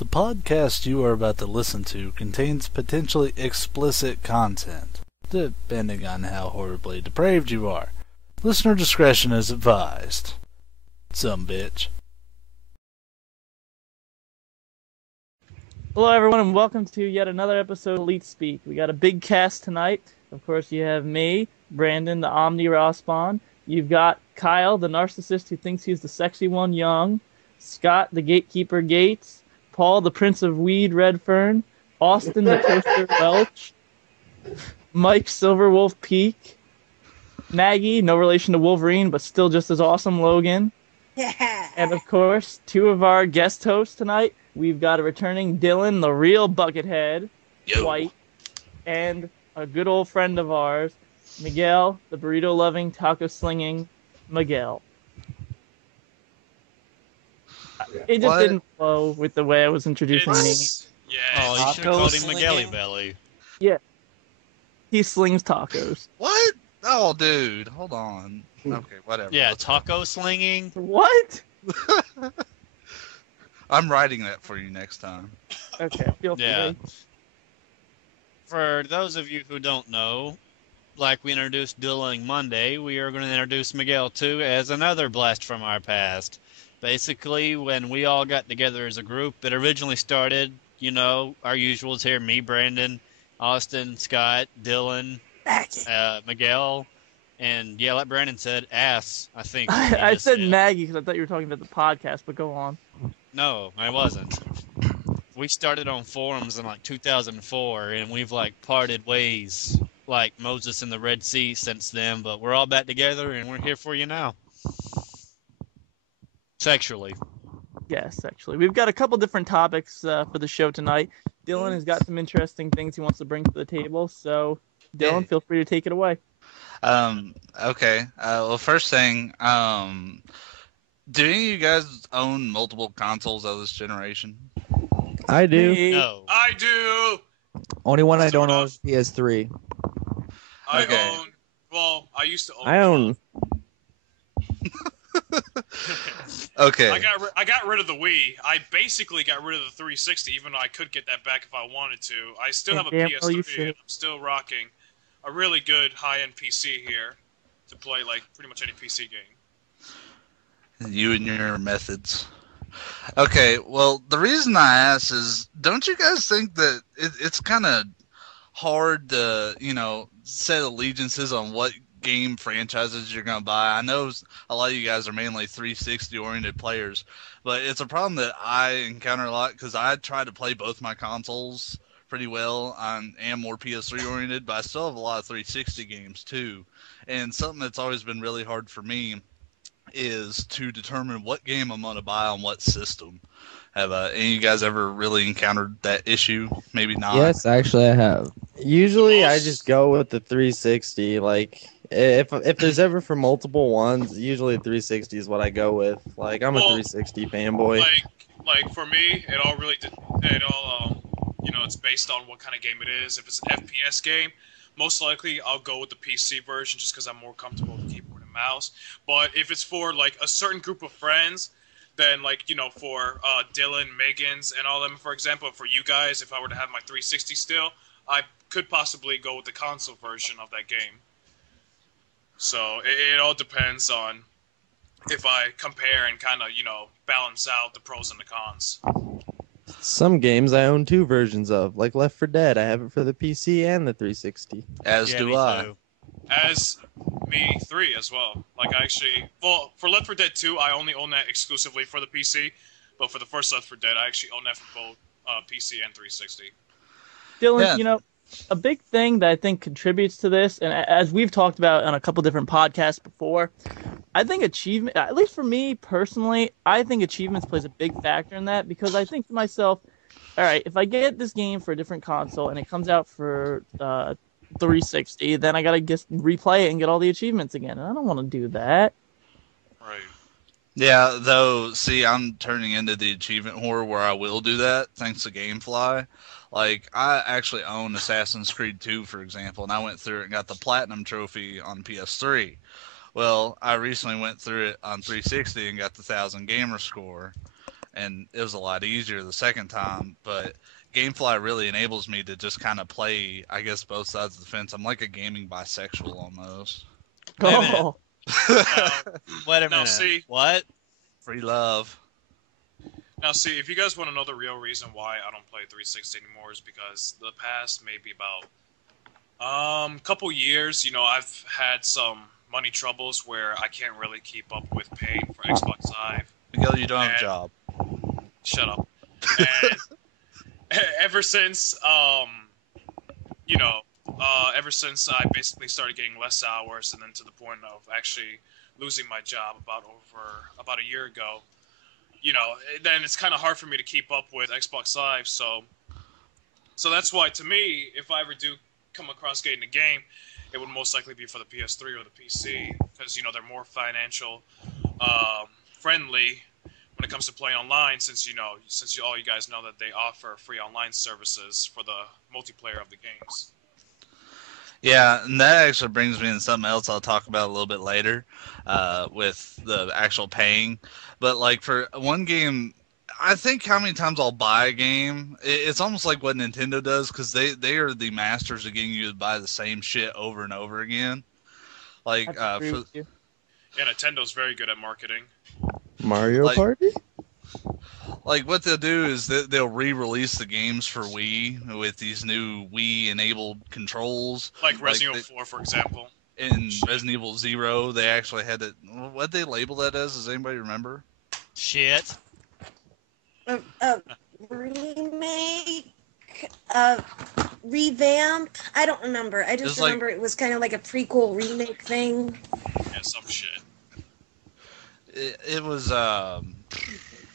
The podcast you are about to listen to contains potentially explicit content, depending on how horribly depraved you are. Listener discretion is advised. Some bitch. Hello everyone and welcome to yet another episode of Leet Speak. We got a big cast tonight. Of course you have me, Brandon, the Omni Raw-spawn. You've got Kyle, the narcissist who thinks he's the sexy one young. Scott, the gatekeeper Gates. Paul, the Prince of Weed Redfern. Austin, the Toaster Welch. Mike, Silverwolf Peak. Maggie, no relation to Wolverine, but still just as awesome, Logan. Yeah. And of course, two of our guest hosts tonight. We've got a returning Dylan, the real Buckethead, White, and a good old friend of ours, Miguel, the burrito-loving, taco-slinging Miguel. It just didn't flow with the way I was introducing me. Yeah. Oh, you should have called him Migueli Belly. Yeah. He slings tacos. What? Oh, dude, hold on. Okay, whatever. Yeah, taco slinging. What? I'm writing that for you next time. Okay, feel free. Yeah. For those of you who don't know, like we introduced Dylan Monday, we are going to introduce Miguel too as another blast from our past. Basically, when we all got together as a group, it originally started, you know, our usuals here, me, Brandon, Austin, Scott, Dylan, Miguel, and yeah, like Brandon said, ass, I think. I said Maggie because I thought you were talking about the podcast, but go on. No, I wasn't. We started on forums in like 2004, and we've like parted ways like Moses in the Red Sea since then, but we're all back together, and we're here for you now. Sexually. Yes, actually. We've got a couple different topics for the show tonight. Dylan has got some interesting things he wants to bring to the table, so Dylan, feel free to take it away. Okay. Well, first thing, do any of you guys own multiple consoles of this generation? I do. Me. No. I do. Only one I don't own is PS3. Okay. I used to own. I own. Okay. I got rid of the Wii. I basically got rid of the 360, even though I could get that back if I wanted to. I still have a Damn, well, you PS3, should. and I'm still rocking a really good high-end PC here to play like pretty much any PC game. You and your methods. Okay, well, the reason I ask is, don't you guys think that it's kind of hard to, set allegiances on what game franchises you're going to buy? I know a lot of you guys are mainly 360-oriented players, but it's a problem that I encounter a lot because I try to play both my consoles pretty well. I am more PS3-oriented, but I still have a lot of 360 games too. And something that's always been really hard for me is to determine what game I'm going to buy on what system. Have any of you guys ever really encountered that issue? Maybe not. Yes, actually I have. Usually I just go with the 360. Like if there's ever for multiple ones, usually 360 is what I go with. Like I'm a 360 fanboy. Like for me, it all really it's based on what kind of game it is. If it's an FPS game, most likely I'll go with the PC version just because I'm more comfortable with keyboard and mouse. But if it's for like a certain group of friends, then for Dylan, Megan's, and all them, for example, for you guys, if I were to have my 360 still, I could possibly go with the console version of that game. So it all depends on if I compare and kind of balance out the pros and the cons. Some games I own two versions of, like Left 4 Dead. I have it for the PC and the 360. As do I. Too. As me 3 as well. Like for Left 4 Dead 2, I only own that exclusively for the PC, but for the first Left 4 Dead, I actually own that for both PC and 360. Dylan, a big thing that I think contributes to this, and as we've talked about on a couple different podcasts before, I think achievement, at least for me personally, I think achievements plays a big factor in that, because I think to myself, all right, if I get this game for a different console and it comes out for 360, then I gotta just replay it and get all the achievements again, and I don't want to do that. Right. Yeah, though, see, I'm turning into the achievement whore where I will do that, thanks to GameFly. Like, I actually own Assassin's Creed 2, for example, and I went through it and got the Platinum Trophy on PS3. Well, I recently went through it on 360 and got the 1,000 Gamer Score. and it was a lot easier the second time. But GameFly really enables me to just kind of play, I guess, both sides of the fence. I'm like a gaming bisexual almost. Wait a minute. Oh, Now, Wait a now minute. see, What? Free love. if you guys want to know the real reason why I don't play 360 anymore is because the past maybe about couple years, I've had some money troubles where I can't really keep up with paying for Xbox Live. Miguel, you don't have a And- job. Shut up. And ever since, ever since I basically started getting less hours, and then to the point of actually losing my job about a year ago, then it's kind of hard for me to keep up with Xbox Live. So that's why, to me, if I ever do come across getting a game, it would most likely be for the PS3 or the PC because they're more financial friendly when it comes to playing online. Since all you guys know that they offer free online services for the multiplayer of the games. Yeah, and that actually brings me into something else I'll talk about a little bit later, with the actual paying. But like for one game, I think how many times I'll buy a game, it's almost like what Nintendo does because they are the masters of getting you to buy the same shit over and over again. I Like have to agree with you. Yeah, Nintendo's very good at marketing. Mario Like- Party? like what they'll do is they'll re-release the games for Wii with these new Wii-enabled controls. Like Resident Evil 4, for example. In Resident Evil Zero, they actually had it. What they label that as? Does anybody remember? Shit. A remake, a revamp. I don't remember. I just It's like- remember it was kind of like a prequel remake thing. Yeah, some shit. It was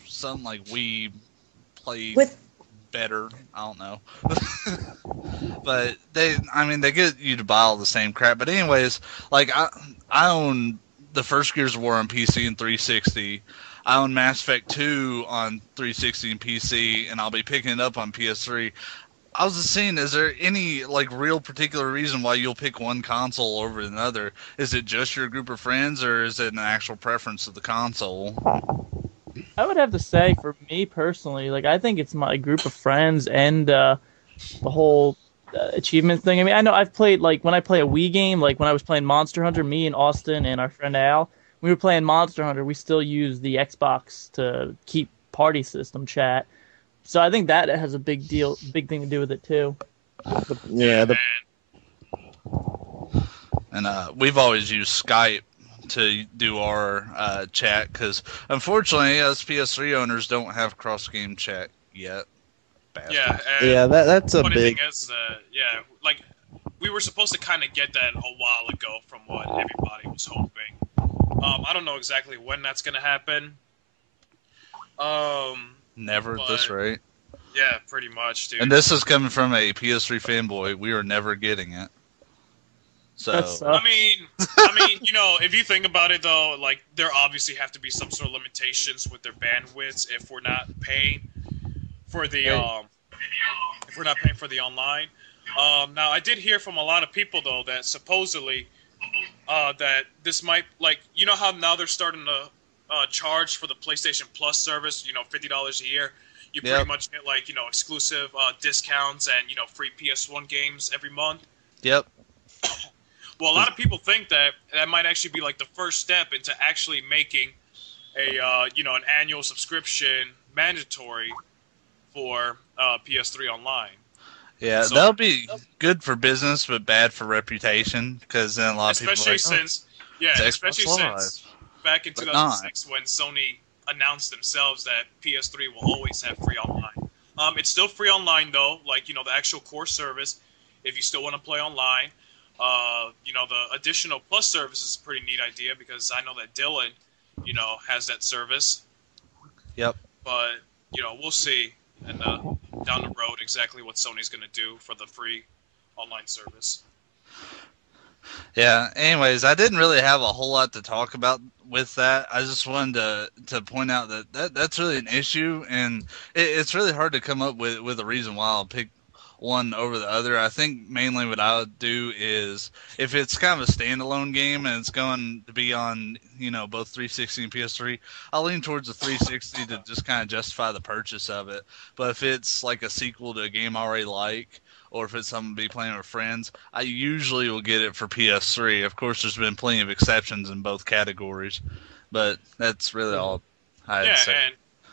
something like we played With better. I don't know, but they get you to buy all the same crap. But anyways, like I own the first Gears of War on PC and 360. I own Mass Effect 2 on 360 and PC, and I'll be picking it up on PS3. I was just saying, is there any like real particular reason why you'll pick one console over another? Is it just your group of friends, or is it an actual preference of the console? I would have to say, for me personally, like I think it's my group of friends and the whole achievement thing. I mean, I know I've played like when I play a Wii game, like when I was playing Monster Hunter, me and Austin and our friend Al, we were playing Monster Hunter. We still use the Xbox to keep party system chat. So I think that has a big thing to do with it too. Yeah, And we've always used Skype to do our chat because, unfortunately, us PS3 owners don't have cross-game chat yet. Bastards. Yeah, and yeah, that's a funny big. thing is, like we were supposed to kind of get that a while ago from what everybody was hoping. I don't know exactly when that's gonna happen. Never at this but- rate. Yeah, pretty much, dude. And this is coming from a PS3 fanboy. We are never getting it. So That sucks. I mean, if you think about it though, like there obviously have to be some sort of limitations with their bandwidths if we're not paying for the if we're not paying for the online. Now I did hear from a lot of people though that supposedly that this might, like, how now they're starting to charge for the PlayStation Plus service, $50 a year. You pretty Yep. much get like exclusive discounts and free PS1 games every month. Yep. Well, a lot of people think that might actually be like the first step into actually making a an annual subscription mandatory for PS3 Online. Yeah, So- that'll be good for business, but bad for reputation because then a lot of people Especially are like, since it's Xbox especially Live. since back in But 2006 when Sony announced themselves that PS3 will always have free online. It's still free online though, like the actual core service. If you still want to play online, the additional plus service is a pretty neat idea because I know that Dylan, has that service. Yep. But we'll see and down the road exactly what Sony's going to do for the free online service. Yeah. Anyways, I didn't really have a whole lot to talk about with that. I just wanted to point out that's really an issue, and it's really hard to come up with a reason why I'll pick one over the other. I think mainly what I would do is if it's kind of a standalone game and it's going to be on, both 360 and PS3, I'll lean towards the 360 to just kind of justify the purchase of it. But if it's like a sequel to a game I already like, or if it's something to be playing with friends, I usually will get it for PS3. Of course, there's been plenty of exceptions in both categories, but that's really all I'd say.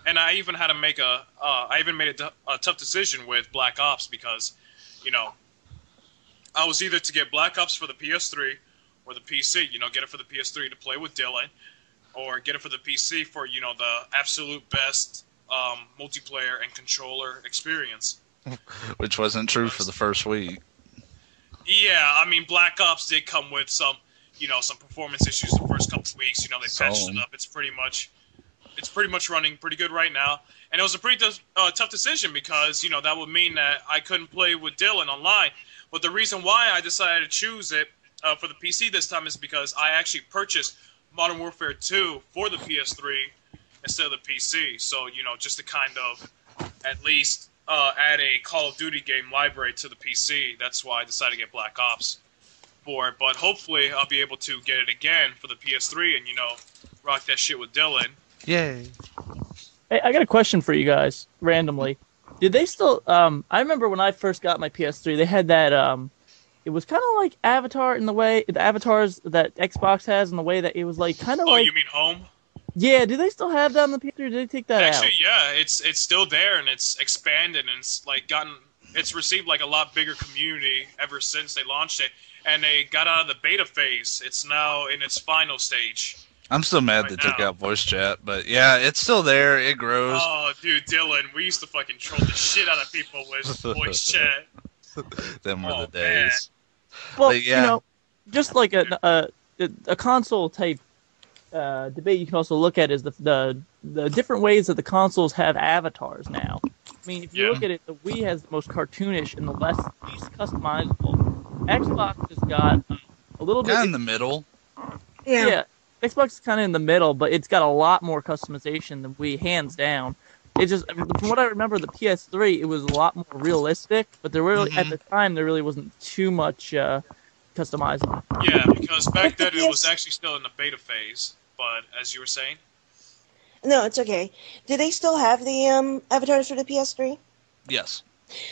And I even had to make I even made a tough decision with Black Ops because, I was either to get Black Ops for the PS3 or the PC. Get it for the PS3 to play with Dylan, or get it for the PC for the absolute best multiplayer and controller experience. Which wasn't true for the first week. Yeah, I mean, Black Ops did come with some performance issues the first couple of weeks. They patched it up. It's pretty much running pretty good right now. And it was a pretty tough decision because, that would mean that I couldn't play with Dylan online. But the reason why I decided to choose it for the PC this time is because I actually purchased Modern Warfare 2 for the PS3 instead of the PC. So, just to kind of at least add a Call of Duty game library to the PC. That's why I decided to get Black Ops for it. But hopefully I'll be able to get it again for the PS3 and, rock that shit with Dylan. Yay. Hey, I got a question for you guys, randomly. Did they still, I remember when I first got my PS3, they had that, it was kind of like Avatar in the way, the avatars that Xbox has in the way that it was like kind of like... Oh, you mean Home? Yeah, do they still have that on the PS3, or did they take that out? Actually, yeah, it's still there, and it's expanded, and it's received like a lot bigger community ever since they launched it, and they got out of the beta phase. It's now in its final stage. I'm still mad they took out voice chat, but yeah, it's still there. It grows. Oh, dude, Dylan, we used to fucking troll the shit out of people with voice chat. Them were the days. Well, but, yeah. Just like a console type debate you can also look at is the different ways that the consoles have avatars now. I mean, if you look at it, the Wii has the most cartoonish and the least customizable. Xbox has got a little bit in the middle. Yeah, Xbox is kind of in the middle, but it's got a lot more customization than Wii, hands down. It just, from what I remember, the PS3 it was a lot more realistic, but there really at the time there really wasn't too much customizing. Yeah, because back then it was actually still in the beta phase. But as you were saying, no, it's okay. Do they still have the avatars for the PS3? Yes.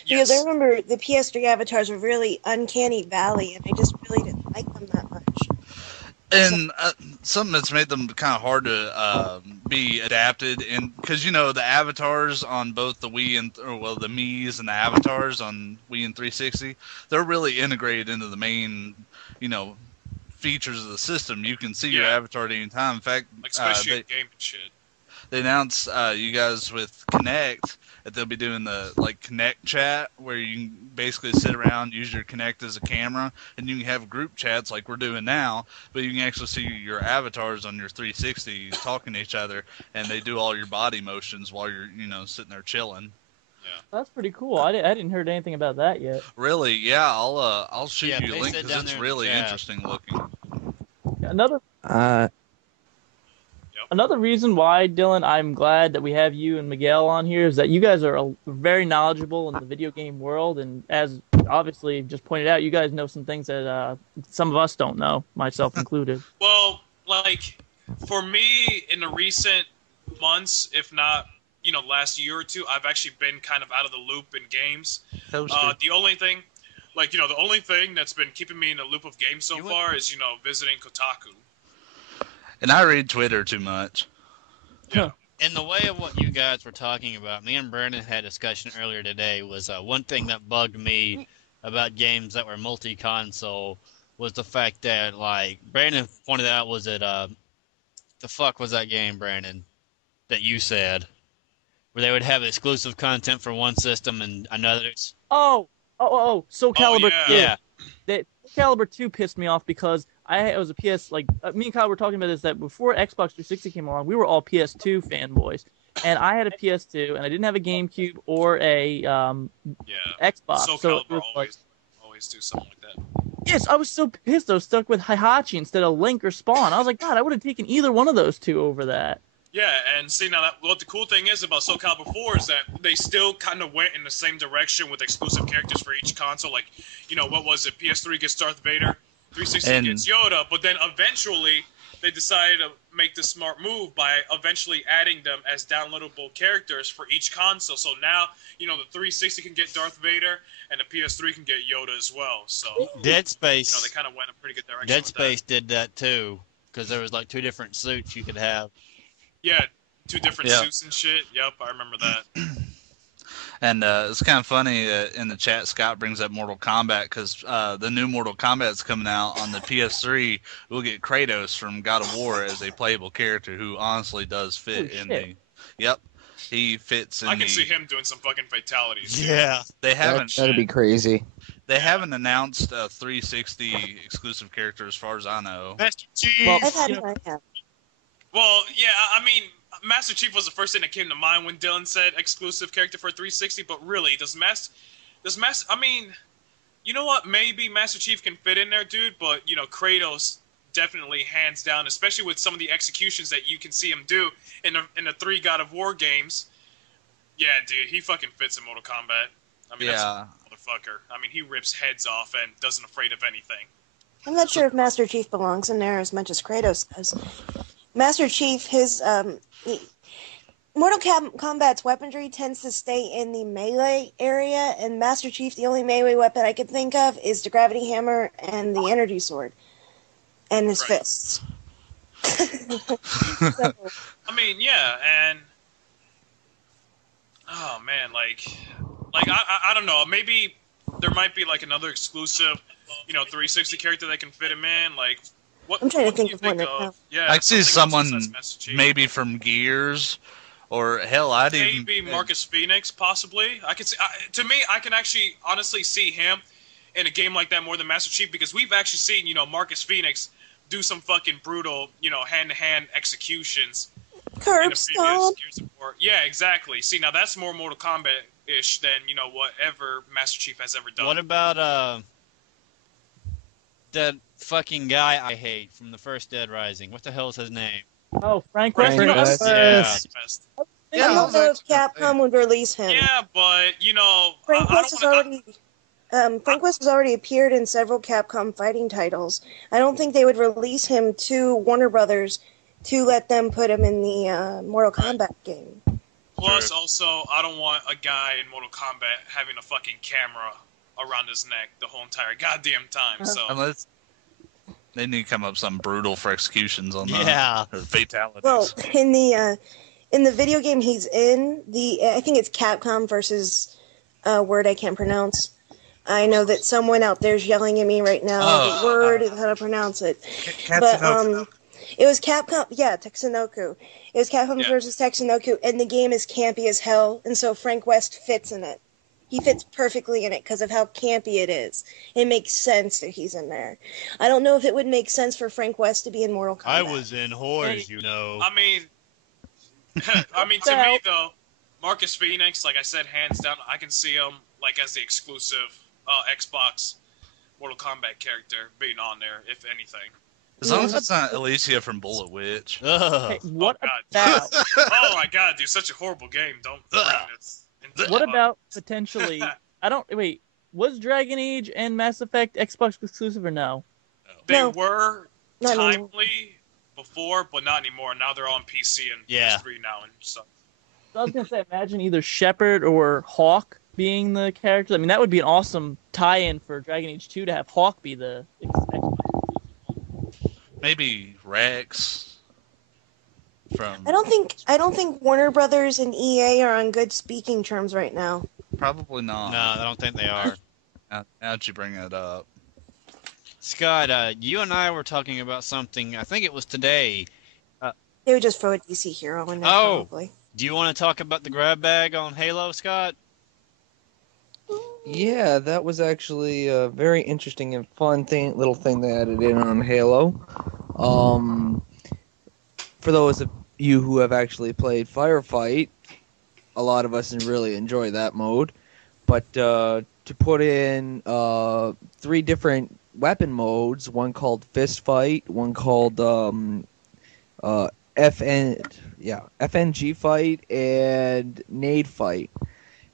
Because I remember the PS3 avatars were really uncanny valley, and I just really didn't like them that much. And something that's made them kind of hard to be adapted, and because the avatars on both the Wii and the Mii's and the avatars on Wii and 360, they're really integrated into the main, features of the system. You can see your avatar at any time. In fact, especially in game and shit. They announced you guys with Connect that they'll be doing the Connect chat where you can basically sit around, use your Connect as a camera, and you can have group chats like we're doing now, but you can actually see your avatars on your 360 talking to each other, and they do all your body motions while you're sitting there chilling. Yeah. That's pretty cool. I didn't heard anything about that yet. Really? Yeah, I'll shoot you a link sit because down it's there really and chat. interesting looking. Another reason why, Dylan, I'm glad that we have you and Miguel on here is that you guys are very knowledgeable in the video game world, and as obviously just pointed out, you guys know some things that some of us don't know, myself included. Well, for me, in the recent months, if not, last year or two, I've actually been kind of out of the loop in games. The only thing, the only thing that's been keeping me in the loop of games so far is, visiting Kotaku. And I read Twitter too much. Yeah. In the way of what you guys were talking about, me and Brandon had a discussion earlier today, was one thing that bugged me about games that were multi-console was the fact that, Brandon pointed out, was it, the fuck was that game, Brandon, that you said? Where they would have exclusive content for one system and another. Soul Calibur 2. Yeah. Soul Calibur 2 pissed me off because I was a PS, me and Kyle were talking about this, that before Xbox 360 came along, we were all PS2 fanboys. And I had a PS2, and I didn't have a GameCube or a Xbox. Soul so Calibur always do something like that. Yes, I was so pissed I was stuck with Heihachi instead of Link or Spawn. I was like, God, I would have taken either one of those two over that. Yeah, and see now that what the cool thing is about Soul Calibur 4 is that they still kind of went in the same direction with exclusive characters for each console. Like, what was it? PS3 gets Darth Vader, 360 And- gets Yoda, but then eventually they decided to make the smart move by eventually adding them as downloadable characters for each console. So now, the 360 can get Darth Vader, and the PS3 can get Yoda as well. So Dead Space. they kind of went in a pretty good direction. Dead with Space did that too, because there was like 2 different suits you could have. Yeah, 2 different Yeah. suits and shit. Yep, I remember that. And it's kind of funny in the chat, Scott brings up Mortal Kombat because the new Mortal Kombat is coming out on the PS3. We'll get Kratos from God of War as a playable character who honestly does fit Holy in shit. the. Yep, he fits in. I can see him doing some fucking fatalities. dude. Yeah. They haven't. That'd be crazy. They haven't announced a 360 exclusive character as far as I know. Master Chief. Well, I've had you know, mine. Yeah. Well, yeah, I mean, Master Chief was the first thing that came to mind when Dylan said exclusive character for 360. But really, does Master? I mean, you know what? Maybe Master Chief can fit in there, dude. But Kratos definitely hands down, especially with some of the executions that you can see him do in the 3 God of War games. Yeah, dude, he fucking fits in Mortal Kombat. I mean, that's Yeah, a motherfucker. I mean, he rips heads off and doesn't afraid of anything. I'm not sure if Master Chief belongs in there as much as Kratos does. Master Chief, his Mortal Kombat's weaponry tends to stay in the melee area, and Master Chief, the only melee weapon I could think of is the gravity hammer and the energy sword, and his Right. fists. So, I mean, yeah, and oh man, like I don't know, maybe there might be like another exclusive, 360 character that can fit him in. Like, what? I'm trying to what can think you of one think right now. of? Yeah, I see something else someone besides Master Chief. maybe from Gears, or hell, I'd even Maybe Marcus Phoenix, possibly. I could see. To me, I can actually honestly see him in a game like that more than Master Chief because we've actually seen Marcus Phoenix do some fucking brutal hand-to-hand executions in curb the previous stomp. Gears of War. Yeah, exactly. See, now that's more Mortal Kombat-ish than whatever Master Chief has ever done. What about that fucking guy I hate from the first Dead Rising? What the hell is his name? Oh, Frank Frank West. West. Best. I don't know if Capcom would release him. Yeah, but Frank I West don't has wanna, already. Frank West has already appeared in several Capcom fighting titles. I don't think they would release him to Warner Brothers to let them put him in the Mortal Kombat game. Plus, also, I don't want a guy in Mortal Kombat having a fucking camera around his neck the whole entire goddamn time. So unless they need to come up with something brutal for executions on them. Yeah. Or fatalities. Well, in the video game he's in, I think it's Capcom versus a word I can't pronounce. I know that someone out there's yelling at me right now. The word and how to pronounce it. But it was Capcom. Yeah, Tatsunoko. It was Capcom versus Tatsunoko, and the game is campy as hell, and so Frank West fits in it. He fits perfectly in it because of how campy it is. It makes sense that he's in there. I don't know if it would make sense for Frank West to be in Mortal Kombat. I was in Whores, you know. I mean, to me though, Marcus Phoenix, like I said, hands down, I can see him like as the exclusive Xbox Mortal Kombat character being on there, if anything. As long as it's not Alicia from Bullet Witch. Ugh. Hey, what Oh, God. about Oh my god, dude, such a horrible game. Don't bring this into what the- about potentially? Wait. Was Dragon Age and Mass Effect Xbox exclusive or no? They No. were Not anymore. timely before, but not anymore. Now they're on PC and Yeah. PS3 now, and so. I was gonna say, imagine either Shepard or Hawk being the character. I mean, that would be an awesome tie-in for Dragon Age 2 to have Hawk be the Xbox. Maybe Rex from. I don't think Warner Brothers and EA are on good speaking terms right now. Probably not. No, I don't think they are. Now that you bring it up. Scott, you and I were talking about something, I think it was today. They would just throw a DC hero in there, Oh. probably. Do you want to talk about the grab bag on Halo, Scott? Yeah, that was actually a very interesting and fun little thing they added in on Halo. For those of you who have actually played Firefight, a lot of us really enjoy that mode. But to put in 3 different weapon modes, one called Fist Fight, one called FN FNG fight and nade fight.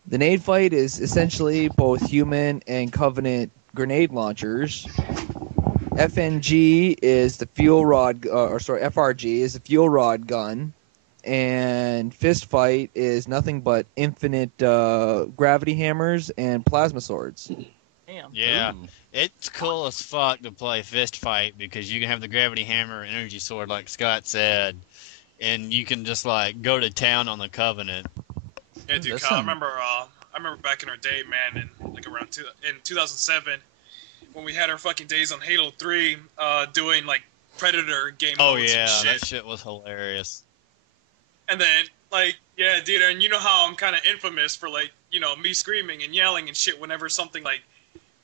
The nade fight is essentially both human and Covenant grenade launchers. FNG is the fuel rod, FRG is the fuel rod gun, and fist fight is nothing but infinite gravity hammers and plasma swords. Damn. Yeah, Ooh. it's cool as fuck to play fist fight because you can have the gravity hammer and energy sword, like Scott said, and you can just like go to town on the Covenant. Yeah, dude, That's Kyle, some- I remember back in our day, man, in like in 2007, when we had our fucking days on Halo 3, doing like Predator game Oh modes yeah, and shit. that shit was hilarious. And then, like, yeah, dude, and you know how I'm kind of infamous for, like, you know, me screaming and yelling and shit whenever something, like,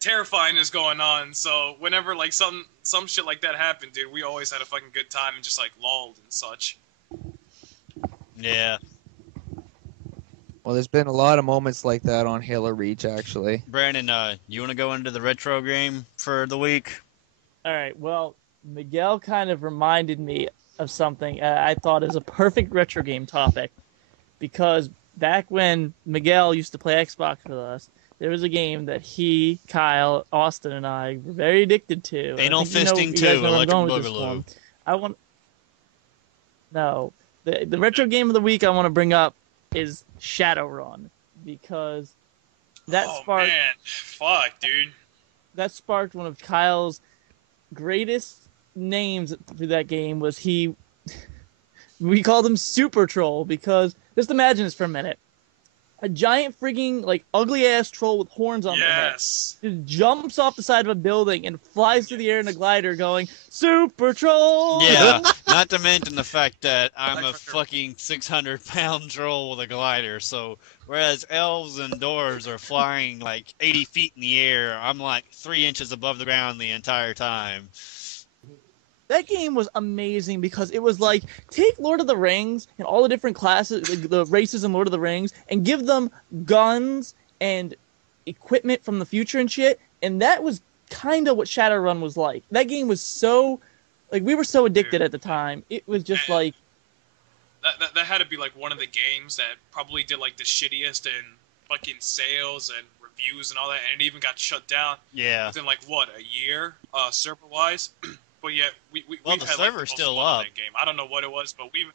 terrifying is going on. So whenever, like, some shit like that happened, dude, we always had a fucking good time and just, like, lolled and such. Yeah, Well, there's been a lot of moments like that on Halo Reach, actually. Brandon, you want to go into the retro game for the week? All right. Well, Miguel kind of reminded me of something I thought is a perfect retro game topic, because back when Miguel used to play Xbox with us, there was a game that he, Kyle, Austin, and I were very addicted to. Anal I think Fisting you 2, guys know where I'm Electric going with this Boogaloo. one. I want. No, the retro game of the week I want to bring up is Shadowrun, because that oh, sparked man. Fuck, dude. that sparked one of Kyle's greatest names through that game. Was he? We called him Super Troll because just imagine this for a minute: a giant freaking like ugly ass troll with horns on their head Yes. just jumps off the side of a building and flies through the air in a glider, going Super Troll. Yeah, not to mention the fact that I'm a Electric- fucking 600-pound troll with a glider, so whereas elves and dwarves are flying like 80 feet in the air, I'm like 3 inches above the ground the entire time. That game was amazing because it was like, take Lord of the Rings and all the different classes, like the races in Lord of the Rings, and give them guns and equipment from the future and shit. And that was kind of what Shadowrun was like. That game was so, like, we were so addicted at the time. It was just like, That had to be, like, one of the games that probably did, like, the shittiest in fucking sales and reviews and all that, and it even got shut down Yeah. within, like, what, a year, server-wise? But yet, Well, we've the had, like, server's most still fun in up. that game. I don't know what it was, but we've...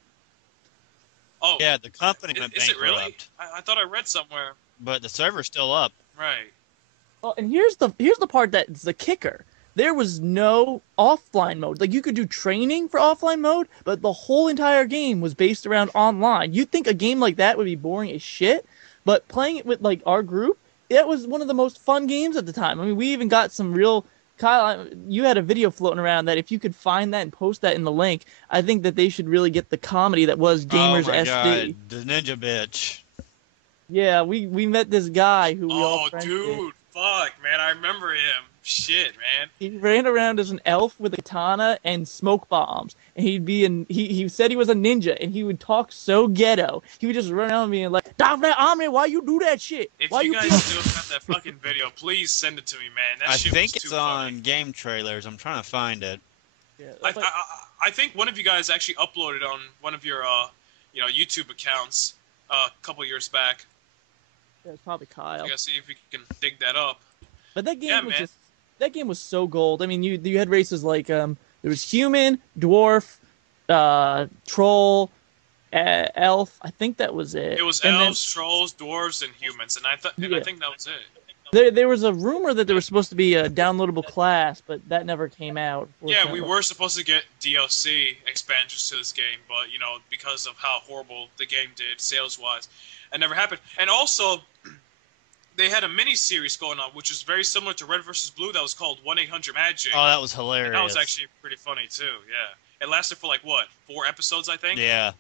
Oh, Yeah, the company went is it really? bankrupt, I thought I read somewhere. but the server's still up. Right. oh, and here's the part that's the kicker. There was no offline mode. Like, you could do training for offline mode, but the whole entire game was based around online. You'd think a game like that would be boring as shit, but playing it with, like, our group, it was one of the most fun games at the time. I mean, we even got some real... Kyle, you had a video floating around that if you could find that and post that in the link, I think that they should really get the comedy that was Gamers oh my SD. God, the ninja bitch. Yeah, we met this guy who we all Oh, friended. dude. Fuck, man. I remember him. Shit, man. He ran around as an elf with a katana and smoke bombs, and he said he was a ninja, and he would talk so ghetto. He would just run around me and like, "Dr. Omni, why you do that shit? If Why you you guys kill-" still have that fucking video, please send it to me, man. That I shit think was it's too on funny. game trailers. I'm trying to find it. Yeah, I, but- I think one of you guys actually uploaded on one of your YouTube accounts a couple years back. yeah, it's probably Kyle. I gotta see if we can dig that up. But that game Yeah, was man. just that game was so gold. I mean, you had races like there was human, dwarf, troll, elf. I think that was it. It was And then elves, trolls, dwarves, and humans, and I Yeah. think that was it. there was a rumor that there was supposed to be a downloadable class, but that never came out. Yeah, we unfortunately. were supposed to get DLC expansions to this game, but because of how horrible the game did sales-wise, it never happened. And also, they had a mini series going on, which was very similar to Red vs. Blue. That was called 1-800-MAGIC. Oh, that was hilarious. And that was actually pretty funny too. Yeah, it lasted for like what, 4 episodes, I think. Yeah.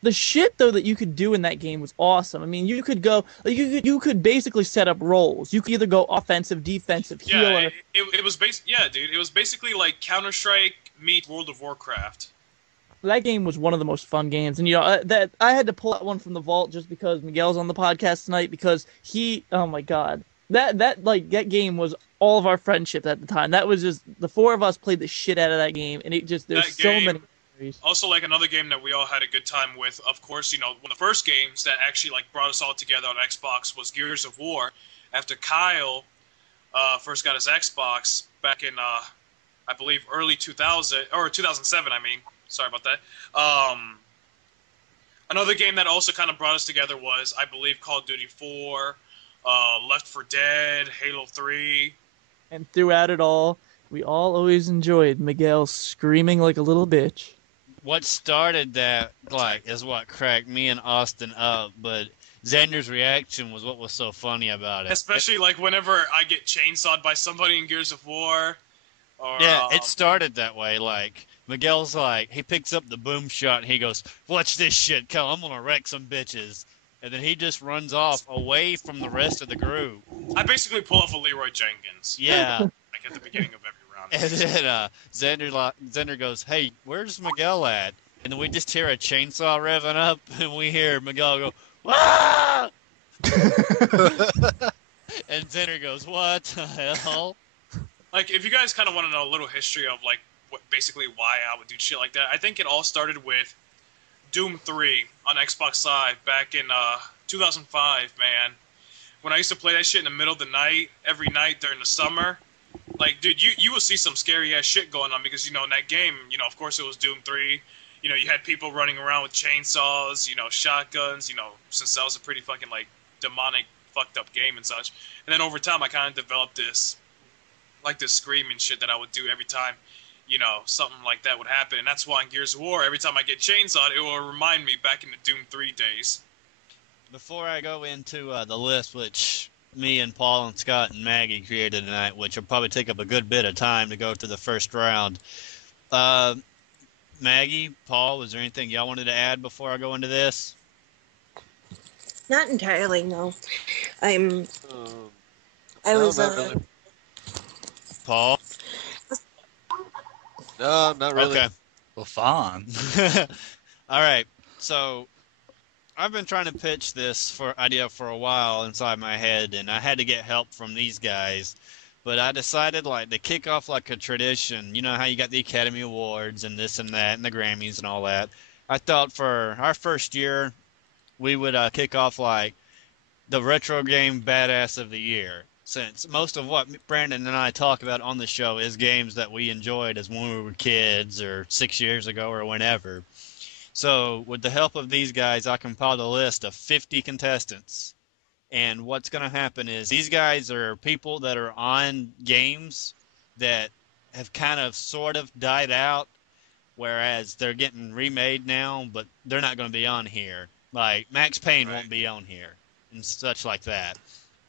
The shit though that you could do in that game was awesome. I mean, you could go, like, you could basically set up roles. You could either go offensive, defensive, heal. Yeah, or... it was dude. It was basically like Counter-Strike meet World of Warcraft. That game was one of the most fun games, and that I had to pull that one from the vault just because Miguel's on the podcast tonight, because oh my god, that game was all of our friendship at the time. That was just the 4 of us played the shit out of that game, and it just there's That so game- many. Also, like another game that we all had a good time with, of course, one of the first games that actually like brought us all together on Xbox was Gears of War. After Kyle first got his Xbox back in, I believe, early 2000 or 2007. I mean, sorry about that. Another game that also kind of brought us together was, I believe, Call of Duty 4, Left 4 Dead, Halo 3. And throughout it all, we all always enjoyed Miguel screaming like a little bitch. What started that, like, is what cracked me and Austin up, but Xander's reaction was what was so funny about it. Especially, like, whenever I get chainsawed by somebody in Gears of War. Or, Yeah, it started that way. Like, Miguel's like, he picks up the boom shot and he goes, watch this shit, Kel, I'm gonna wreck some bitches. And then he just runs off away from the rest of the group. I basically pull off a Leroy Jenkins. Yeah. Like at the beginning of every round. And then Xander goes, hey, where's Miguel at? And then we just hear a chainsaw revving up and we hear Miguel go, ah! And Xander goes, what the hell? Like, if you guys kind of want to know a little history of, like, basically why I would do shit like that, I think it all started with Doom 3 on Xbox Live back in 2005, man. When I used to play that shit in the middle of the night, every night during the summer. Like, dude, you will see some scary-ass shit going on because, in that game, of course it was Doom 3. You had people running around with chainsaws, shotguns, since that was a pretty fucking, like, demonic, fucked up game and such. And then over time, I kind of developed this screaming shit that I would do every time, something like that would happen. And that's why in Gears of War, every time I get chainsawed, it will remind me back in the Doom 3 days. Before I go into the list, which me and Paul and Scott and Maggie created tonight, which will probably take up a good bit of time to go through the first round. Maggie, Paul, was there anything y'all wanted to add before I go into this? Not entirely, no. I was not really. Paul? No, not really. Okay. Well, fine. All right. So I've been trying to pitch this idea for a while inside my head, and I had to get help from these guys. But I decided, like, to kick off like a tradition. You know how you got the Academy Awards and this and that and the Grammys and all that. I thought for our first year, we would kick off like the retro game badass of the year. Since most of what Brandon and I talk about on the show is games that we enjoyed as when we were kids or 6 years ago or whenever. So with the help of these guys, I compiled a list of 50 contestants. And what's going to happen is these guys are people that are on games that have kind of sort of died out, whereas they're getting remade now, but they're not going to be on here. Like Max Payne won't be on here and such like that.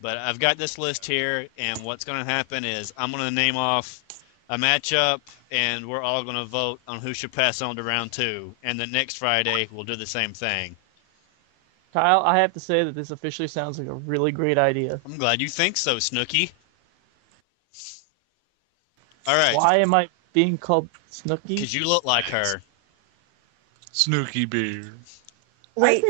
But I've got this list here, and what's going to happen is I'm going to name off a matchup, and we're all going to vote on who should pass on to round 2. And then next Friday, we'll do the same thing. Kyle, I have to say that this officially sounds like a really great idea. I'm glad you think so, Snooky. All right. Why am I being called Snooky? Because you look like her. Snooky beard. Wait,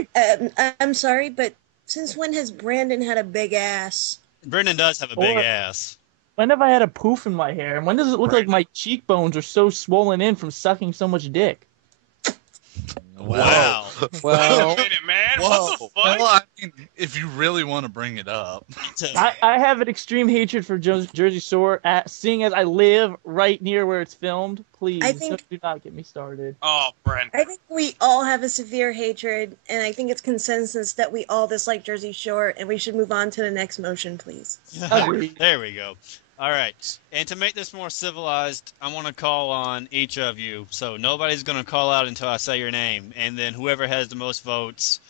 I'm sorry, but since when has Brandon had a big ass? Brendan does have a big ass. When have I had a poof in my hair? And when does it look like my cheekbones are so swollen in from sucking so much dick? Wow. Well, wait a minute, man. What the fuck? Well, I mean, if you really want to bring it up. I have an extreme hatred for Jersey Shore, seeing as I live right near where it's filmed. Please, do not get me started. Oh, Brent. I think we all have a severe hatred, and I think it's consensus that we all dislike Jersey Shore, and we should move on to the next motion, please. There we go. All right. And to make this more civilized, I want to call on each of you. So nobody's going to call out until I say your name. And then whoever has the most votes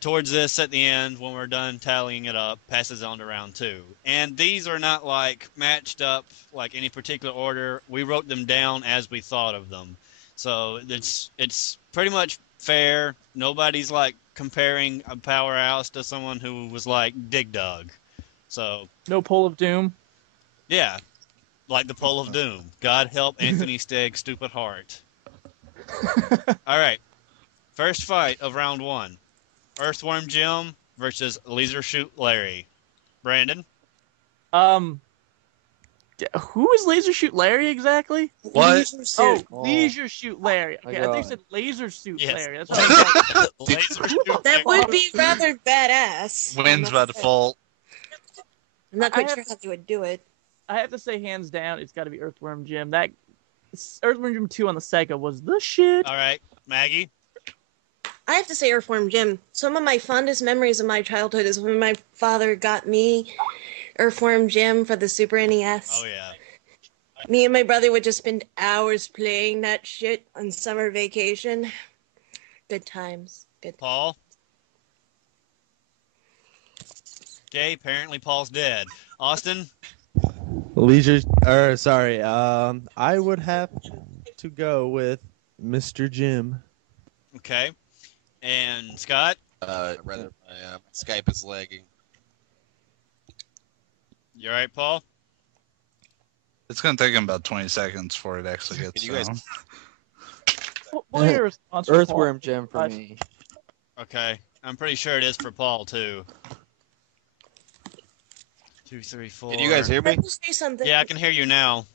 towards this at the end, when we're done tallying it up, passes on to round 2. And these are not like matched up like any particular order. We wrote them down as we thought of them. So it's pretty much fair. Nobody's like comparing a powerhouse to someone who was like Dig Dug. So no Poll of Doom. Yeah, like the Poll of Doom. God help Anthony Stegg's stupid heart. All right. First fight of round 1. Earthworm Jim versus Laser Shoot Larry. Brandon? Who is Laser Shoot Larry exactly? What? Leisure Oh, Suit. Leisure Shoot Larry. My Okay, I think you God. said Laser Suit Yes. Larry. That's what I was like. Laser shoot That Larry. would be rather badass. Wins by default. I'm not I quite have sure how they would do it. I have to say, hands down, it's got to be Earthworm Jim. That Earthworm Jim 2 on the Sega was the shit. All right, Maggie. I have to say Earthworm Jim. Some of my fondest memories of my childhood is when my father got me Earthworm Jim for the Super NES. Oh yeah. Me and my brother would just spend hours playing that shit on summer vacation. Good times. Good. Paul. Okay, apparently Paul's dead. Austin. I would have to go with Mr. Jim. Okay. And Scott. Rather, my Skype is lagging. You all right, Paul? It's gonna take him about 20 seconds before it actually gets Can you guys- down. What are your response? for Earthworm Paul? Jim for me. Okay. I'm pretty sure it is for Paul too. 2, 3, 4. Can you guys hear I me? will say something. Yeah, I can hear you now.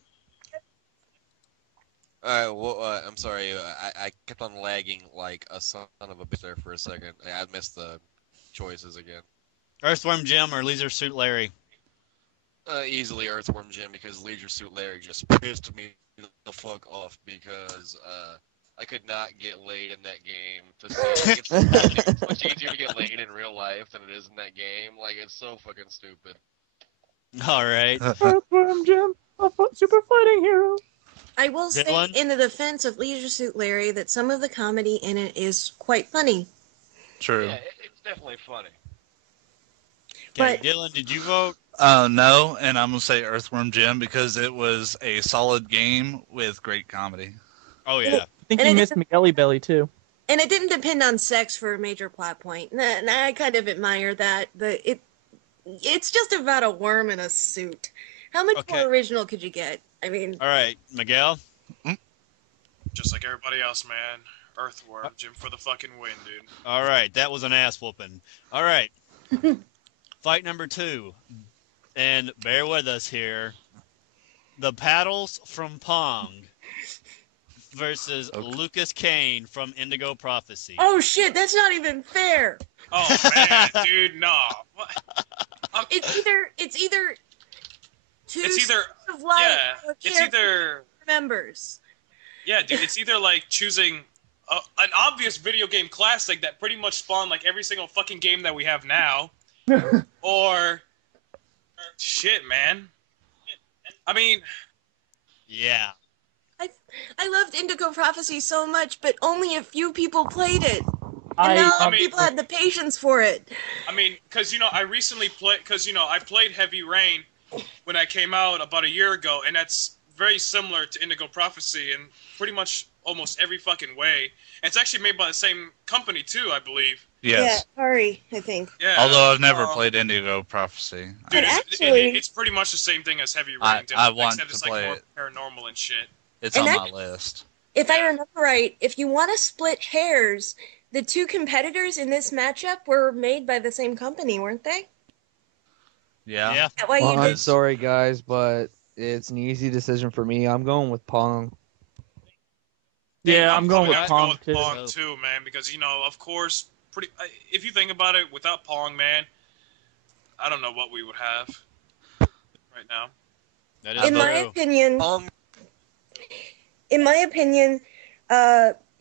Well, I'm sorry. I kept on lagging like a son of a bitch there for a second. I missed the choices again. Earthworm Jim or Leisure Suit Larry? Easily Earthworm Jim because Leisure Suit Larry just pissed me the fuck off because I could not get laid in that game. It's much easier to get laid in real life than it is in that game. Like, it's so fucking stupid. All right. Earthworm Jim, a super fighting hero. I will say, Dylan? in the defense of Leisure Suit Larry, that some of the comedy in it is quite funny. True. Yeah, it's definitely funny. Okay, But- Dylan, did you vote? No, and I'm gonna say Earthworm Jim because it was a solid game with great comedy. Oh yeah. I think And you it missed McGelly Belly too. And it didn't depend on sex for a major plot point. And I kind of admire that. But it's just about a worm in a suit. How much Okay. more original could you get? I mean, All right, Miguel. Just like everybody else, man. Earthworm Jim for the fucking win, dude. All right, that was an ass whooping. All right. Fight number 2. And bear with us here. The Paddles from Pong versus Lucas Kane from Indigo Prophecy. oh shit, that's not even fair. Oh man, dude, no. What? It's either two It's either of life yeah. or It's character either members. yeah, dude. It's either like choosing an obvious video game classic that pretty much spawned like every single fucking game that we have now, or shit, man. I mean, Yeah. I loved Indigo Prophecy so much, but only a few people played it. I And not a lot I of mean- people had the patience for it. because I recently played I played Heavy Rain when I came out about a year ago, and that's very similar to Indigo Prophecy in pretty much almost every fucking way. And it's actually made by the same company too, I believe. Yes. Yeah, Ari, I think. Yeah. Although I've never uh, played Indigo Prophecy. Dude, And it's, actually- it's pretty much the same thing as Heavy Rain. I except want it's to like play more it. paranormal and shit. It's And on I- my list. If I remember right, if you want to split hairs, the two competitors in this matchup were made by the same company, weren't they? Yeah. Yeah. Is that why you I'm did? sorry, guys, but it's an easy decision for me. I'm going with Pong. Yeah, I'm going probably with gonna have to Pong go too. with Pong too, man, because of course, if you think about it, without Pong, man, I don't know what we would have right now. That is In my true. opinion, Pong.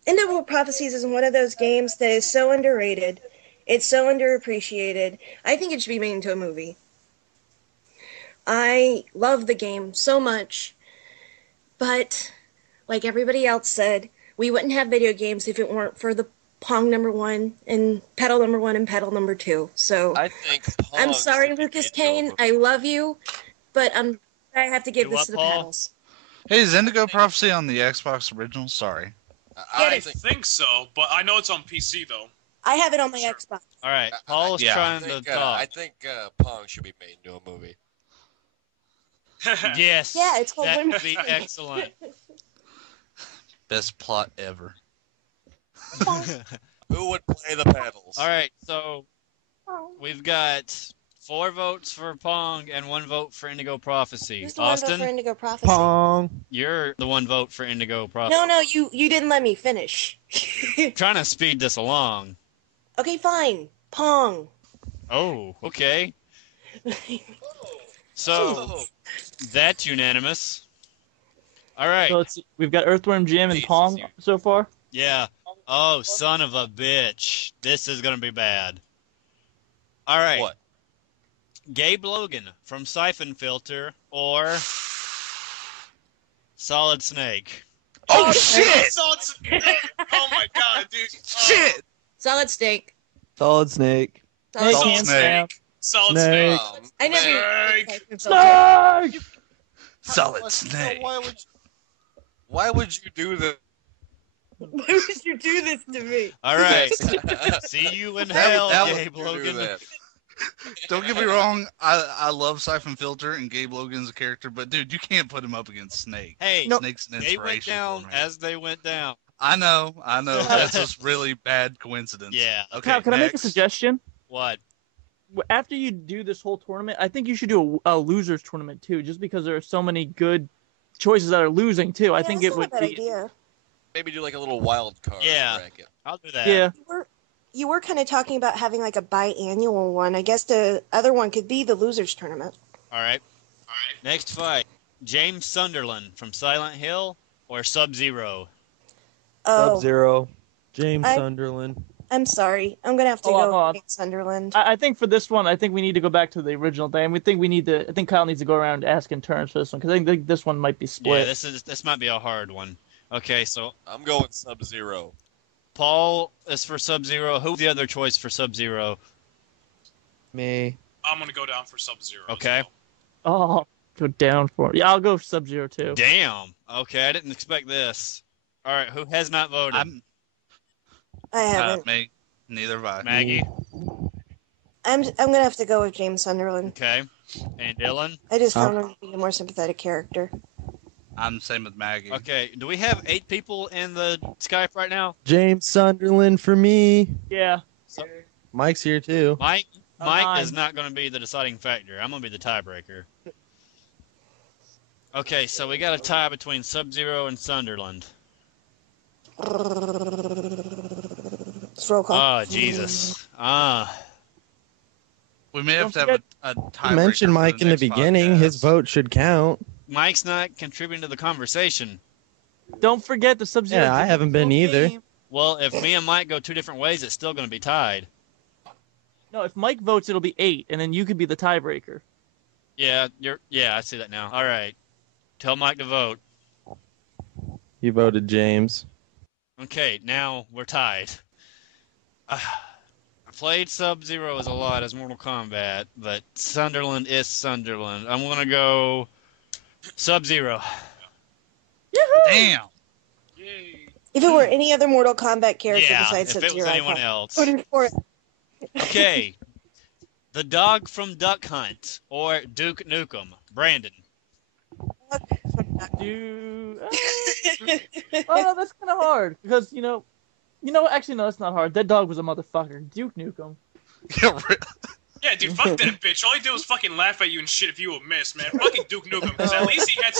Indigo Prophecies is one of those games that is so underrated. It's so underappreciated. I think it should be made into a movie. I love the game so much, but like everybody else said, we wouldn't have video games if it weren't for the Pong #1 and Pedal #1 and Pedal #2. So I think Pong I'm sorry, should be Lucas made Kane. into a I love you, but I have to give You this to the what, Paul? paddles. Hey, is Indigo Prophecy on the Xbox original? Sorry. Get I it. think think so, but I know it's on PC though. I have it on my Sure. Xbox. All right. Paul is Yeah. trying I think, to talk. I think Pong should be made into a movie. Yes. Yeah, it's called that Women would be Free. excellent. Best plot ever. Who would play the pedals? All right. So we've got 4 votes for Pong and 1 vote for Indigo Prophecy. Who's the one vote for Austin, Indigo Prophecy? Pong. you're the 1 vote for Indigo Prophecy. No, you didn't let me finish. Trying to speed this along. Okay, fine. Pong. Oh, okay. So, that's unanimous. All right. So we've got Earthworm Jim and Pong so far. Yeah. Oh, son of a bitch. This is going to be bad. All right. What? Gabe Logan from Siphon Filter or Solid Snake. Oh shit! Oh my god, dude. Shit! Solid Snake. Solid Snake. Solid Snake. Snake. Hands Snake. down. Solid Snake. Snake. I never. Snake! Solid Snake. Why would you do that? Why would you do this to me? All right. See you in hell, that Gabe You do Logan. that. Don't get me wrong, I love Siphon Filter and Gabe Logan's a character, but dude, you can't put him up against Snake. Hey, Snake's an they went inspiration down for me. as they went down. I know. That's just really bad coincidence. Yeah. Okay. Kyle, can I make a next. suggestion? What? After you do this whole tournament, I think you should do a losers tournament too, just because there are so many good choices that are losing too. I think it would Not a bad be. idea. Maybe do like a little wild card Yeah. bracket. I'll do that. Yeah. You were kind of talking about having like a biannual one. I guess the other one could be the losers tournament. All right. Next fight. James Sunderland from Silent Hill or Sub-Zero? Oh, Sub-Zero. James I- Sunderland. I'm sorry. I'm gonna have to Hold on, go hold on. with Sunderland. I think for this one, I think we need to go back to the original thing. I think Kyle needs to go around asking turns for this one because I think this one might be split. Yeah, this might be a hard one. Okay, so I'm going Sub-Zero. Paul is for Sub-Zero. Who's the other choice for Sub-Zero? Me. I'm gonna go down for Sub-Zero. Okay. Oh, go down for it. Yeah, I'll go Sub-Zero too. Damn. Okay, I didn't expect this. All right, who has not voted? I haven't. Me. Neither have I. Maggie. I'm gonna have to go with James Sunderland. Okay. And Dylan? I just found him to be a more sympathetic character. I'm the same with Maggie. Okay, do we have 8 people in the Skype right now? James Sunderland for me. Yeah. Mike's here too. Mike I'm is not going to be the deciding factor. I'm going to be the tiebreaker. Okay, so we got a tie between Sub-Zero and Sunderland. It's roll call. Oh, Jesus. We may have Don't to have a tiebreaker. I mentioned for Mike in the next beginning. podcast. His vote should count. Mike's not contributing to the conversation. Don't forget the Sub-Zero. Yeah, I haven't been either. Well, if me and Mike go 2 different ways, it's still going to be tied. No, if Mike votes, it'll be 8, and then you could be the tiebreaker. Yeah, I see that now. All right. Tell Mike to vote. You voted James. Okay, now we're tied. I played Sub-Zero as a lot as Mortal Kombat, but Sunderland is Sunderland. I'm going to go Sub-Zero. Damn. Yay. If it were any other Mortal Kombat character Yeah, besides if it was Sub-Zero, anyone I'd else. voted for it. Okay. The dog from Duck Hunt or Duke Nukem. Brandon. Dude. Oh, no, that's kind of hard because actually no, that's not hard. That dog was a motherfucker. Duke Nukem. Yeah, Yeah, dude, fuck that bitch. All he did was fucking laugh at you and shit if you would miss, man. Fucking Duke Nukem, because at least he had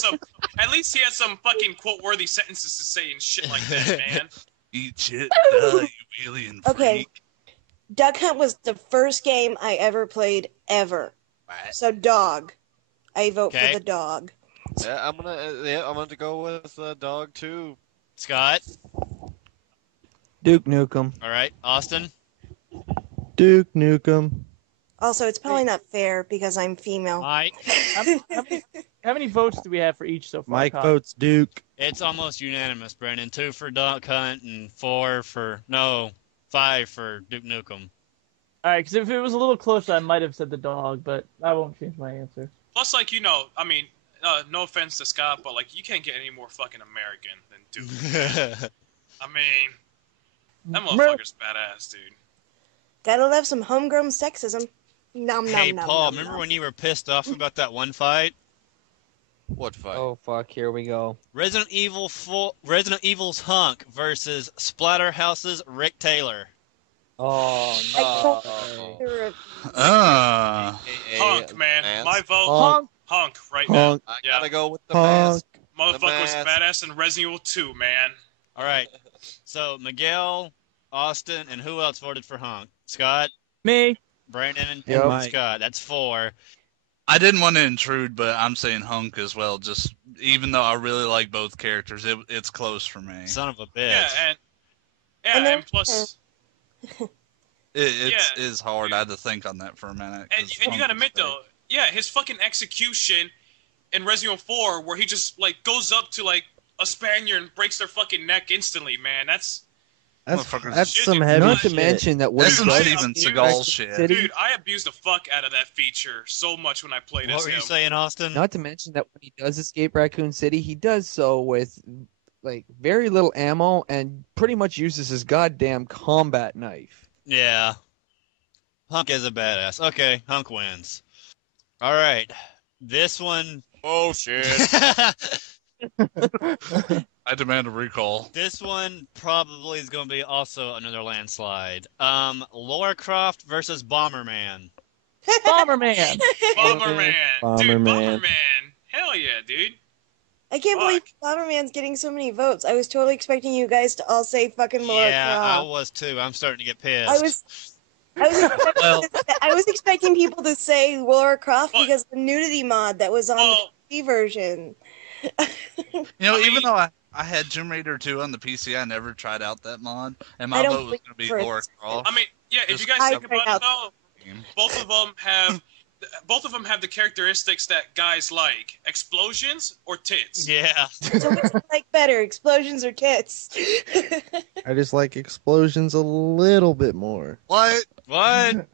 some fucking quote-worthy sentences to say and shit like that, man. Eat shit, you alien Okay. freak. Duck Hunt was the first game I ever played ever. So dog. I vote Okay. for the dog. Yeah, I'm gonna go with dog too. Scott. Duke Nukem. All right. Austin. Duke Nukem. Also, it's probably not fair because I'm female. Mike. How many votes do we have for each so far? Mike Kyle? votes Duke. It's almost unanimous, Brandon. 2 for Duck Hunt and 5 for Duke Nukem. All right, because if it was a little closer, I might have said the dog, but I won't change my answer. Plus, like, I mean, no offense to Scott, but, like, you can't get any more fucking American than Duke. I mean, that motherfucker's badass, dude. Gotta love some homegrown sexism. Nom nom Hey, nom. Paul, nom, remember nom. when you were pissed off about that one fight? What fight? Oh fuck, here we go. Resident Evil's Hunk versus Splatterhouse's Rick Taylor. Oh I no. don't- You're a- Hunk, man. mask. My vote, Hunk. Hunk, right Hunk. I Yeah. gotta go with the Hunk. mask. now. Motherfucker was mask. badass in Resident Evil 2, man. All right. So Miguel, Austin, and who else voted for Hunk? Scott, Me. Brandon, and Yep. Mike. Scott. That's 4. I didn't want to intrude, but I'm saying Hunk as well. Just even though I really like both characters, it's close for me. Son of a bitch. Yeah, And then- and plus, It Yeah. is hard. I had to think on that for a minute. and 'cause you Hunk gotta is admit great. though, yeah, his fucking execution in Resident Evil 4, where he just like goes up to like a Spaniard and breaks their fucking neck instantly, man. That's Motherfuckers That's shit, some dude. heavy Not to shit. mention that what That's he some I does Steven abuse Seagal City. shit. dude, I abused the fuck out of that feature so much when I played What as were you him. saying, Austin? Not to mention that when he does escape Raccoon City, he does so with like very little ammo and pretty much uses his goddamn combat knife. Yeah. Hunk is a badass. Okay, Hunk wins. All right. This one. Oh shit. I demand a recall. This one probably is going to be also another landslide. Laura Croft versus Bomberman. Bomberman. Bomberman, dude, Bomberman. Bomberman, hell yeah, dude. I can't believe Bomberman's getting so many votes. I was totally expecting you guys to all say fucking Laura Yeah, Croft. I was too. I'm starting to get pissed. I was expecting people to say Laura Croft But- because of the nudity mod that was on Well- the PC version. You know, I even mean- though I had Tomb Raider 2 on the PC, I never tried out that mod, and my I don't vote was going to be believe Laura for- Croft. I mean, yeah, if you guys I think about tried it though, both of them have the characteristics that guys like: explosions or tits. Yeah. So which you like better, explosions or tits? I just like explosions a little bit more. What? What?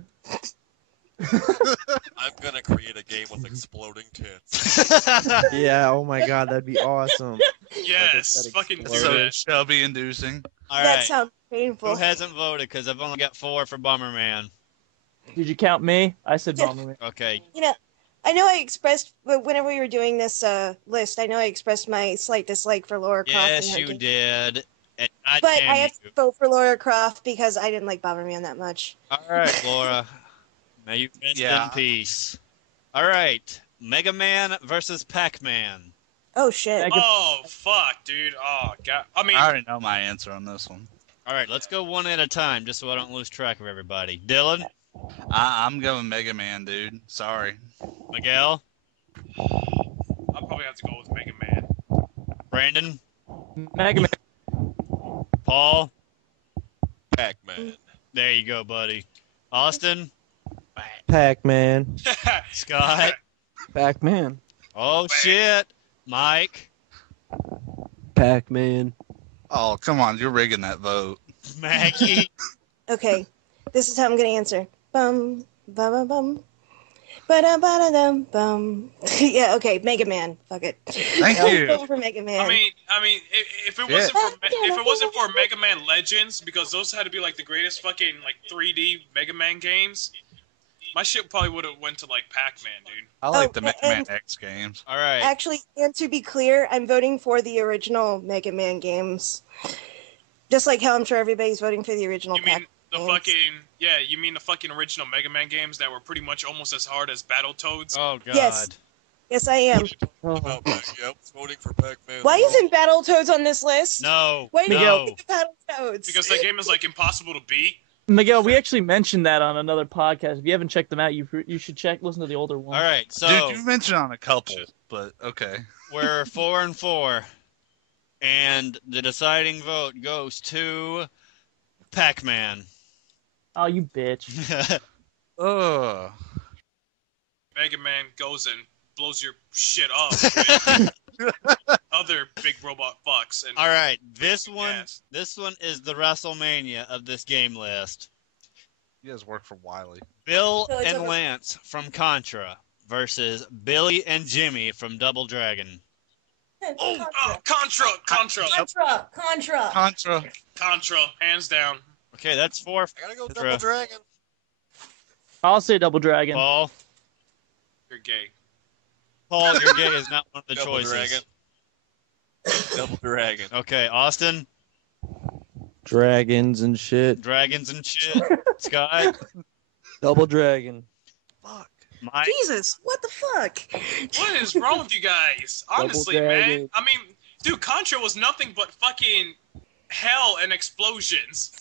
I'm gonna create a game with exploding tits. Yeah, oh my god, that'd be awesome. Yes, that fucking do That's so that. chubby inducing. All That right. sounds Who painful. hasn't voted? Because I've only got 4 for Bomberman. Did you count me? I said Yeah. Bomberman. Okay. You know, I know I expressed whenever we were doing this list. I know I expressed my slight dislike for Laura Croft. Yes, and her you game. did. And But I damn have to you. vote for Laura Croft because I didn't like Bomberman that much. All right, Laura. May you rest Yeah. in peace. All right. Mega Man versus Pac-Man. Oh shit! Mega- Oh fuck, dude. Oh god. I mean, I already know my answer on this one. All right, let's go one at a time, just so I don't lose track of everybody. Dylan, I'm going Mega Man, dude. Sorry. Miguel, I'll probably have to go with Mega Man. Brandon, Mega Man. Paul. Pac-Man. There you go, buddy. Austin, Pac-Man. Scott. Pac-Man. Oh shit, Mike, Pac-Man. Oh, come on. You're rigging that vote. Maggie. Okay, this is how I'm gonna answer. Bum bum bum bum. Ba-da-ba-da-dum, bum. Yeah, okay, Mega Man. Fuck it. Thank I'm you. going for Mega Man. I mean, if it wasn't for if it wasn't for Mega Man Legends, because those had to be like the greatest fucking like 3D Mega Man games, my shit probably would have went to like Pac-Man, dude. I like Oh, the Mega Man and- X games. All right. Actually, and to be clear, I'm voting for the original Mega Man games. Just like how I'm sure everybody's voting for the original You mean the games. fucking you mean the fucking original Mega Man games that were pretty much almost as hard as Battletoads? Oh god. Yes. Yes, I am. About Pac- yep, voting for Pac-Man. Why isn't Battletoads on this list? No. Why did no. you pick Battletoads? Because that game is like impossible to beat. Miguel, we actually mentioned that on another podcast. If you haven't checked them out, you should listen to the older one. All right. So Dude, you mentioned on a couple, but okay. we're 4-4, and the deciding vote goes to Pac-Man. Oh, you bitch. Ugh. Mega Man goes and blows your shit up with other big robot fucks. And All right, this one, Yes. this one is the WrestleMania of this game list. You guys work for Wiley. Bill So it's and over- Lance from Contra versus Billy and Jimmy from Double Dragon. Contra, Contra, Contra. hands down. Okay, that's 4. I gotta go Contra. Double Dragon. I'll say Double Dragon. Paul, You're gay. Paul, your gay is not one of the Double choices. Dragon. Double Dragon. Okay, Austin, Dragons and shit. dragons and shit. Scott, Double Dragon. Fuck. Mike, Jesus, what the fuck? What is wrong with you guys? Honestly, man. dragon. I mean, dude, Contra was nothing but fucking hell and explosions.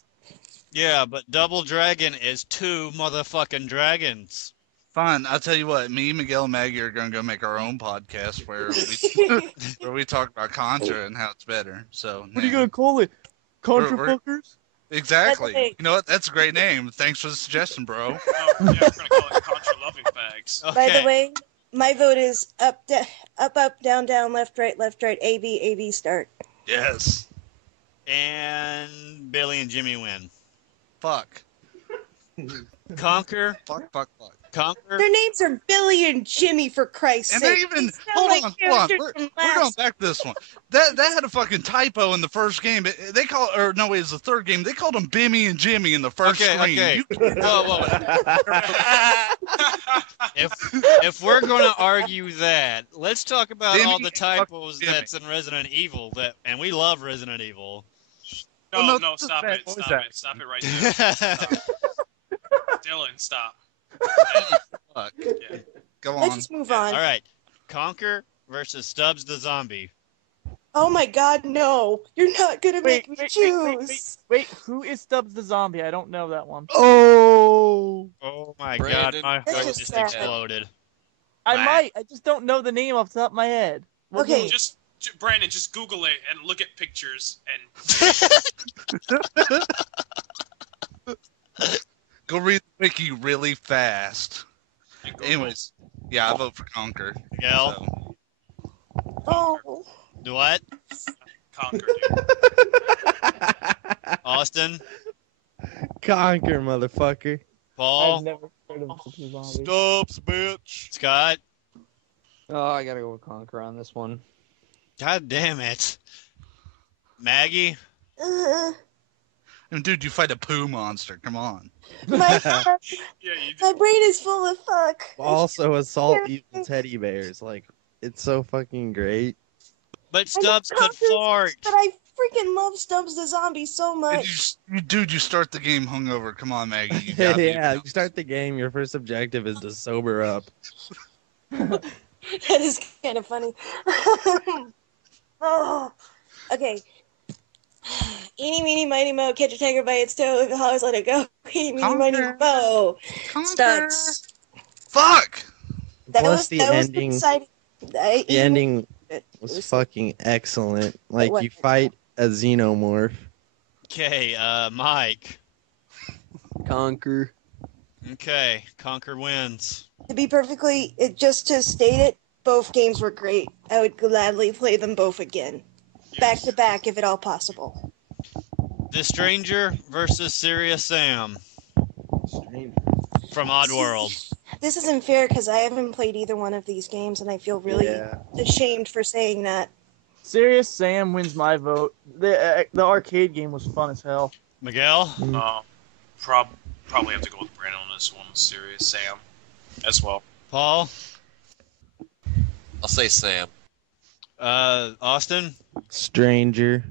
yeah, but Double Dragon is 2 motherfucking dragons. Fine, I'll tell you what. Me, Miguel, and Maggie are gonna go make our own podcast where we talk about Contra and how it's better. So What are you gonna call it? Contra We're- fuckers? Exactly. By the way- You know what? That's a great name. Thanks for the suggestion, bro. Oh, yeah, we're gonna call it Contra loving fags. Okay. By the way, my vote is up, down, down, left, right, A, B, start. Yes. And Billy and Jimmy win. Fuck. Conquer. Fuck. Conquer. Their names are Billy and Jimmy, for Christ's And sake. they even They sound hold like on. characters We're from going last- back to this one. That had a fucking typo in the first game. They call or no, wait, it's the third game. They called them Bimmy and Jimmy in the first Okay, screen. okay. You- Whoa. If we're going to argue that, let's talk about Bimmy all the and typos Jimmy. that's in Resident Evil and we love Resident Evil. No, Oh, no, no, this is stop bad it, voice stop acting. it, stop it right now. Dylan, stop. Fuck. Yeah. Go Let's on. just move on. All right, Conquer versus Stubbs the zombie. Oh my god, no. You're not gonna make me choose. Wait, who is Stubbs the zombie? I don't know that one. Oh, Oh my Brandon, god, my That's heart just just sad. exploded. I Wow. might. I just don't know the name off the top of my head. What Okay. game? Brandon, just Google it and look at pictures and Go read the wiki really fast. Google. Anyways, yeah, I vote for Conquer. Miguel, So. Oh. do what? Conquer, dude. Austin, conquer, motherfucker. Paul, I've never heard of the zombie. Stubbs, bitch. Scott, Oh, I gotta go with Conquer on this one. god damn it. Maggie, And dude, you fight a poo monster. Come on. My, Yeah, you my brain is full of fuck. Also, assault evil teddy bears. Like, it's so fucking great. but Stubbs could Conquer's- fart. But I freaking love Stubbs the zombie so And much. you start the game hungover. Come on, Maggie. You gotta be Yeah, you start the game. Your first objective is to sober up. That is kind of funny. Oh, okay. Eeny, meeny, miny, mo, catch a tiger by its toe. If it hollers, let it go. Eeny, meeny, miny, Conquer. mo. Conquer. Starts. Fuck. Plus, the ending. exciting. The ending It was fucking excellent. Like, What? you fight a xenomorph. Okay, Mike. Conquer. Okay, Conquer wins. To be perfectly, just to state it, both games were great. I would gladly play them both again, back to back, if at all possible. The Stranger versus Serious Sam from Oddworld. This isn't fair because I haven't played either one of these games, and I feel really Yeah. ashamed for saying that. Serious Sam wins my vote. The arcade game was fun as hell. Miguel? Probably have to go with Brandon on this one. Serious Sam, as well. Paul? I'll say Sam. Austin? Stranger.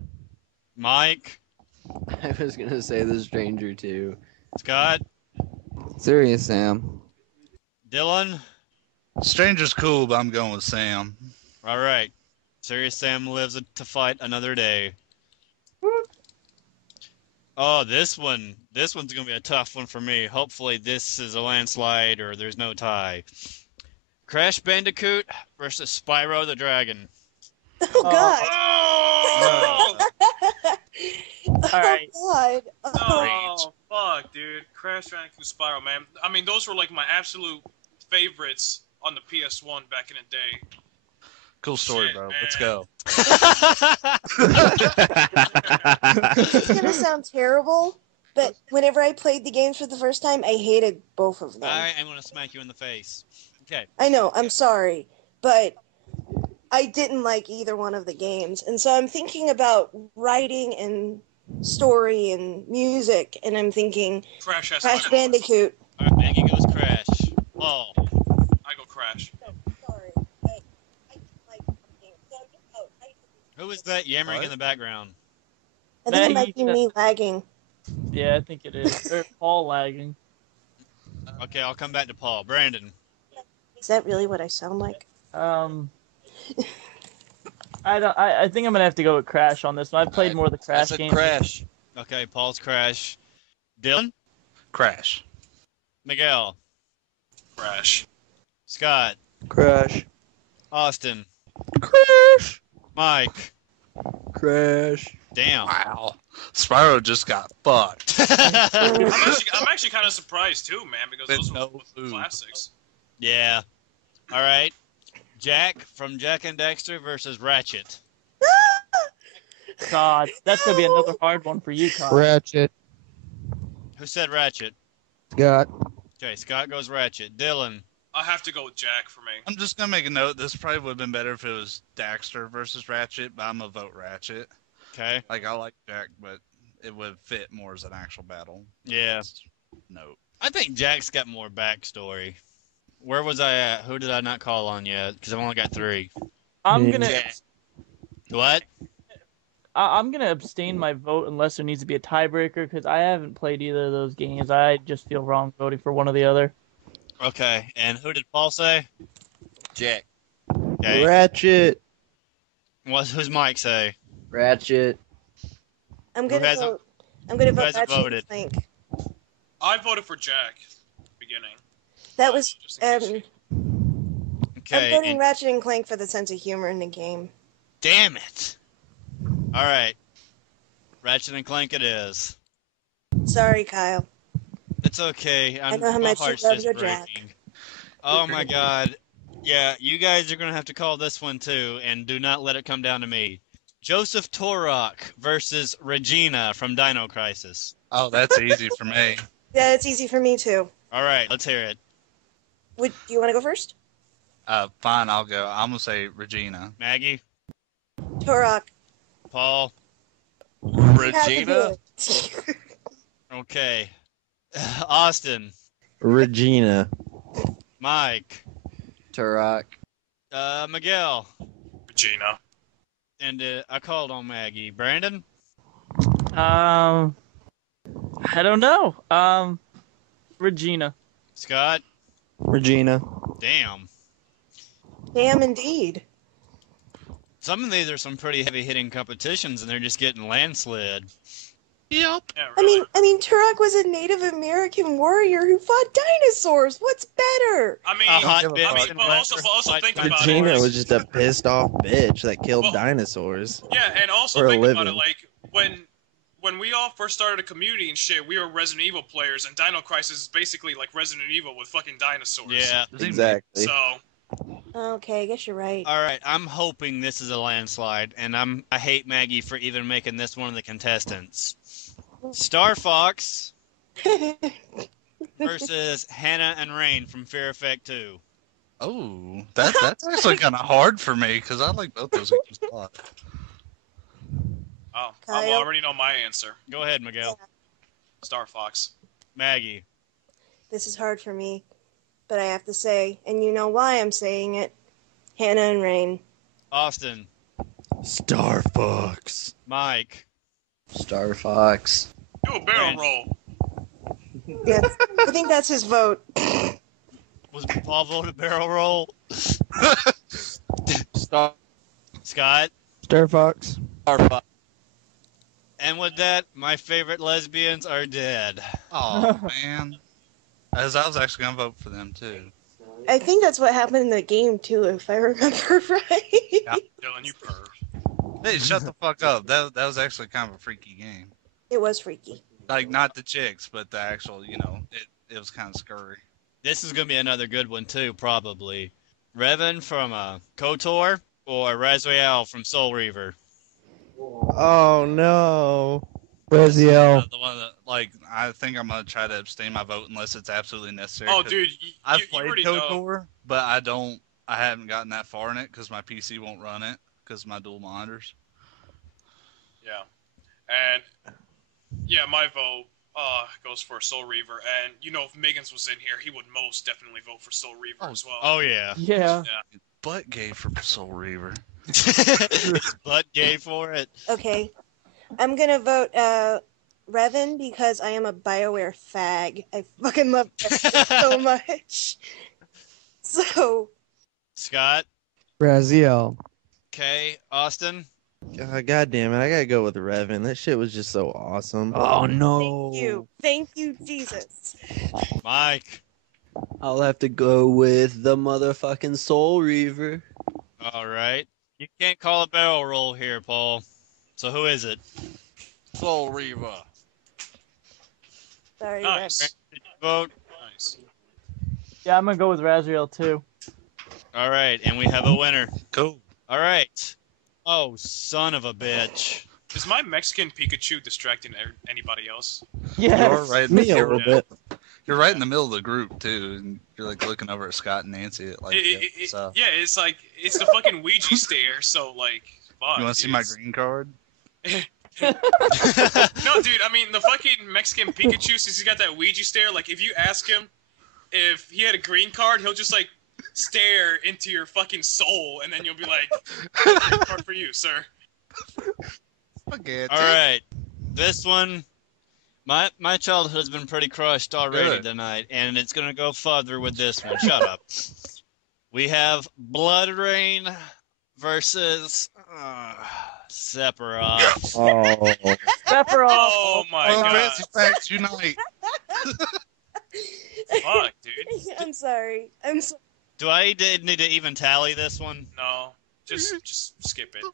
Mike? I was gonna say the Stranger too. Scott? Serious Sam. Dylan? Stranger's cool, but I'm going with Sam. All right. Serious Sam lives to fight another day. Oh, this one's gonna be a tough one for me. Hopefully this is a landslide or there's no tie. Crash Bandicoot versus Spyro the Dragon. Oh, God. Oh, All right. Oh, God. oh fuck, dude. Crash Bandicoot Spyro, man. I mean, those were like my absolute favorites on the PS1 back in the day. Cool story, Shit, bro. man. Let's go. It's going to sound terrible, but whenever I played the games for the first time, I hated both of them. I am gonna smack you in the face. Okay. I know, I'm sorry, but I didn't like either one of the games. And so I'm thinking about writing and story and music, and I'm thinking Crash has Crash my vote. Bandicoot. All right, Maggie goes Crash. Paul. I go Crash. Sorry, I didn't like the game. So I'm just out. Who is that yammering What? in the background? I think it might Maggie, be me lagging. Yeah, I think it is. Or Paul lagging. Okay, I'll come back to Paul. Brandon. Is that really what I sound like? I think I'm gonna have to go with Crash on this one. I've played Alright, more of the I Crash said games. Crash. Okay, Paul's Crash. Dylan? Crash. Miguel? Crash. Scott? Crash. Austin? Crash. Mike? Crash. Damn. Wow. Spyro just got fucked. I'm actually kind of surprised too, man, because With those no were food. classics. Yeah. All right. Jack from Jack and Dexter versus Ratchet. God, that's gonna be another hard one for you, Kyle. Ratchet. Who said Ratchet? Scott. Okay, Scott goes Ratchet. Dylan. I have to go with Jack for me. I'm just gonna make a note. This probably would have been better if it was Daxter versus Ratchet, but I'm gonna vote Ratchet. Okay. Like I like Jack, but it would fit more as an actual battle. Yeah. Note. I think Jack's got more backstory. Where was I at? Who did I not call on yet? Because I've only got 3. I'm Yeah. gonna Jack. What? I'm gonna abstain my vote unless there needs to be a tiebreaker because I haven't played either of those games. I just feel wrong voting for one or the other. Okay. And who did Paul say? Jack. Okay. Ratchet. Who's Mike say? Ratchet. I'm Who gonna hasn't- vote. I'm gonna who vote hasn't Ratchet and voted? Clank. I voted for Jack. Beginning. That was. Just in case. I'm Okay. voting And Ratchet and Clank for the sense of humor in the game. damn it. All right. Ratchet and Clank it is. Sorry, Kyle. It's okay. I know how My much you heart's love just your Jack. breaking. Oh my god. Yeah, you guys are gonna have to call this one too, and do not let it come down to me. Joseph Torok versus Regina from Dino Crisis. Oh, that's easy for me. Yeah, it's easy for me too. All right, let's hear it. Do you want to go first? Fine, I'll go. I'm gonna say Regina. Maggie, Torok. Paul. You have to do Regina. it. Okay. Austin, Regina. Mike, Turok. Miguel, Regina. and I called on Maggie. Brandon. I don't know. Regina. Scott. Regina. Damn. Damn, indeed. Some of these are some pretty heavy-hitting competitions, and they're just getting landslid. Yep. Yeah, I really. mean, Turok was a Native American warrior who fought dinosaurs. What's better? I mean, A hot give a bitch fuck. and but also fight think about it. Regina Chris. was just a pissed off bitch that killed Well- dinosaurs. Yeah, and also For a think about it, living. like when we all first started a community and shit, we were Resident Evil players, and Dino Crisis is basically like Resident Evil with fucking dinosaurs. Yeah. Exactly. So Okay, I guess you're right. All right, I'm hoping this is a landslide, and I hate Maggie for even making this one of the contestants. Star Fox versus Hannah and Rain from Fear Effect 2. Oh, that's actually kind of hard for me because I like both those games a lot. I Kyle? already know my answer. Go ahead, Miguel. Star Fox. Maggie. This is hard for me, but I have to say, and you know why I'm saying it, Hannah and Rain. Austin. Star Fox. Mike. Star Fox. Do a barrel Man. roll. Yeah, I think that's his vote. Was Paul voted barrel roll? Star Scott. Star Fox. Fox. And with that, my favorite lesbians are dead. Oh man, as I was actually gonna vote for them too. I think that's what happened in the game too, if I remember right. Dylan, you perv. Hey, shut the fuck up. That was actually kind of a freaky game. It was freaky. Like not the chicks, but the actual, it was kind of scurry. This is going to be another good one, too, probably. Revan from KOTOR or Raziel from Soul Reaver? Oh no. Raziel. The one that, I think I'm gonna try to abstain my vote unless it's absolutely necessary. Oh, 'cause dude, I've you played already know. KOTOR, but I haven't gotten that far in it because my PC won't run it because of my dual monitors. Yeah, and yeah, my vote goes for Soul Reaver, and if Megan's was in here, he would most definitely vote for Soul Reaver as well. Oh, yeah. Yeah. Butt gay for Soul Reaver. But gay for it. Okay. I'm gonna vote Revan because I am a BioWare fag. I fucking love that so much. So, Scott. Raziel. Okay. Austin. God damn it, I gotta go with Revan. That shit was just so awesome. Oh no. thank you, Jesus. Mike. I'll have to go with the motherfucking Soul Reaver. All right. You can't call a barrel roll here, Paul. So who is it? Soul Reaver. Sorry, Nice. Did you vote? Nice. Yeah, I'm gonna go with Raziel too. All right, and we have a winner. Cool. All right. Oh, son of a bitch. Is my Mexican Pikachu distracting anybody else? Yes. You're right. Me a You're, little bit. you're right in the middle of the group too, and you're like looking over at Scott and Nancy. Like, so. Yeah, it's like it's the fucking Ouija stare. So like, fuck. You want to see dude. my green card? No, dude. I mean, the fucking Mexican Pikachu, since he's got that Ouija stare, like if you ask him if he had a green card, he'll just like stare into your fucking soul, and then you'll be like, "Green card for you, sir." Okay. All right. This one, my childhood has been pretty crushed already Good. tonight, and it's going to go further with this one. Shut up. We have Blood Rain versus Sephiroth. Oh, Sephiroth. Oh my Oh, god! fancy facts unite. Fuck, dude. I'm sorry. I'm so Do I need to even tally this one? No, just skip it.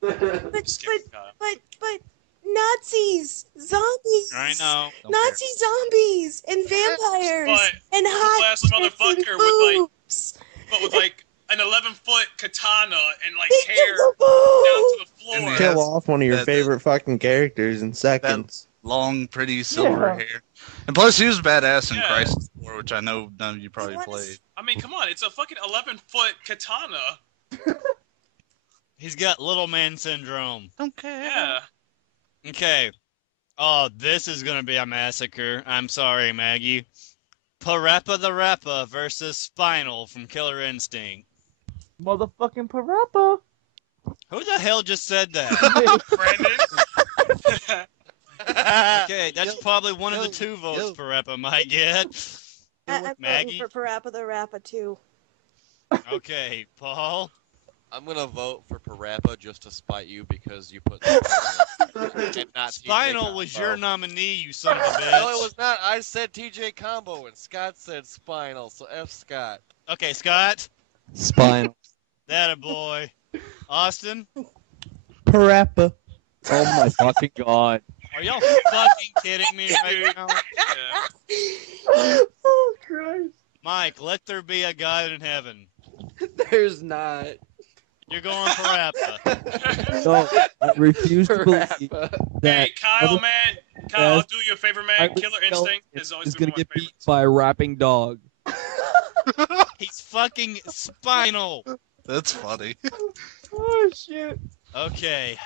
but Skip it, Kyle. but Nazis, zombies. I know. Nazi zombies and vampires But and hot last tits and motherfucker with, like, boobs. But with like an 11-foot katana and like Think hair of the down boobs. to the floor. And kill Yes. off one of your That- favorite fucking characters in seconds. Long, pretty silver Yeah. hair. And plus, he was badass in Yeah. Crisis 4, which I know none of you probably What? played. I mean, come on, it's a fucking 11-foot katana. He's got little man syndrome. Don't care. Yeah. Okay. Oh, this is going to be a massacre. I'm sorry, Maggie. Parappa the Rappa versus Spinal from Killer Instinct. Motherfucking Parappa. Who the hell just said that? Brandon. Okay, that's probably one of the two votes Parappa might get. I'm voting Maggie? for Parappa the Rappa too. Okay, Paul. I'm gonna vote for Parappa just to spite you because you put and not Spinal TJ was Combo. your nominee, you son of a bitch. No, it was not. I said TJ Combo and Scott said Spinal, so F Scott. Okay, Scott. Spinal. That a boy. Austin. Parappa. Oh my fucking god. Are y'all fucking kidding me right now? Yeah. Oh Christ. Mike, let there be a God in heaven. There's not. You're going Parappa. No, I refuse to believe Parappa. that Hey, Kyle, man. Kyle, I'll Yes. do you a favor, man. Iris Killer Skeleton Instinct has always is been gonna one of get my beat favorites. by a rapping dog. He's fucking Spinal. That's funny. Oh shit. Okay.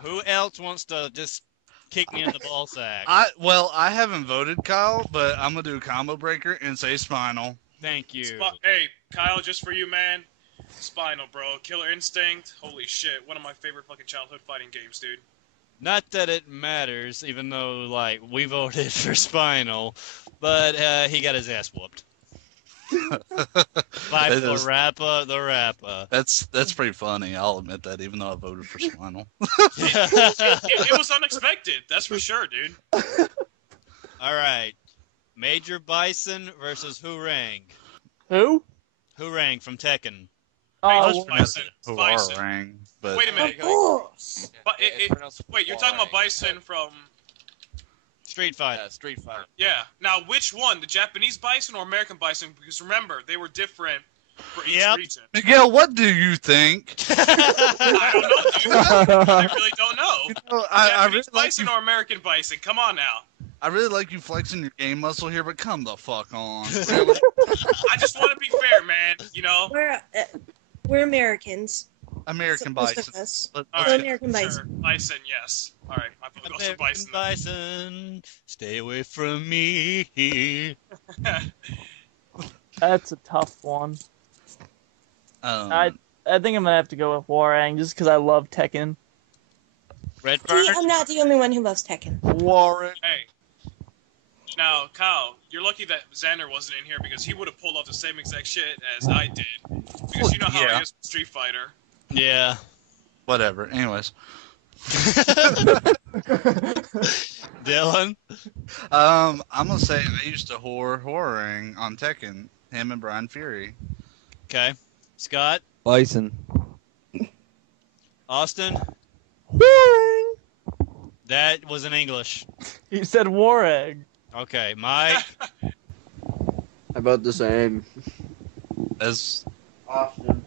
Who else wants to just kick me in the ball sack? I haven't voted, Kyle, but I'm gonna do a combo breaker and say Spinal. Thank you. Hey, Kyle, just for you, man. Spinal, bro. Killer Instinct. Holy shit. One of my favorite fucking childhood fighting games, dude. Not that it matters, even though, like, we voted for Spinal, but he got his ass whooped. By That is- Parappa the Rappa. That's pretty funny. I'll admit that, even though I voted for Spinal. It was unexpected. That's for sure, dude. All right. Major Bison versus Hurang. Who? Hurang from Tekken. Oh, Bison. Bison. Huarang, but Wait a minute. Of course. But It's pronounced wait, you're talking about Huarang. Bison from... Street Fighter. Yeah, Street Fighter. Yeah. Now, which one? The Japanese Bison or American Bison? Because remember, they were different for each Yep. region. Miguel, what do you think? I don't know, dude. I really don't know. I really Japanese like Bison you. or American Bison? Come on now. I really like you flexing your game muscle here, but come the fuck on. I just want to be fair, man. You know? We're Americans. American Most Bison. of us. Let- All So right. American Bison. Sure. Bison, yes. All right. My vote goes for American Bison. Bison, stay away from me. that's a tough one. I think I'm gonna have to go with Warang just because I love Tekken. See, Redbird. I'm not the only one who loves Tekken. Warren. Hey. Now, Kyle, you're lucky that Xander wasn't in here because he would have pulled off the same exact shit as I did. Because you know how he is with Street Fighter. Yeah. Whatever. Anyways. Dylan? I'm gonna say I used to whoring on Tekken, him and Brian Fury. Okay. Scott? Bison. Austin? Whoring. That was in English. You said war egg. Okay, Mike? About the same. As Often.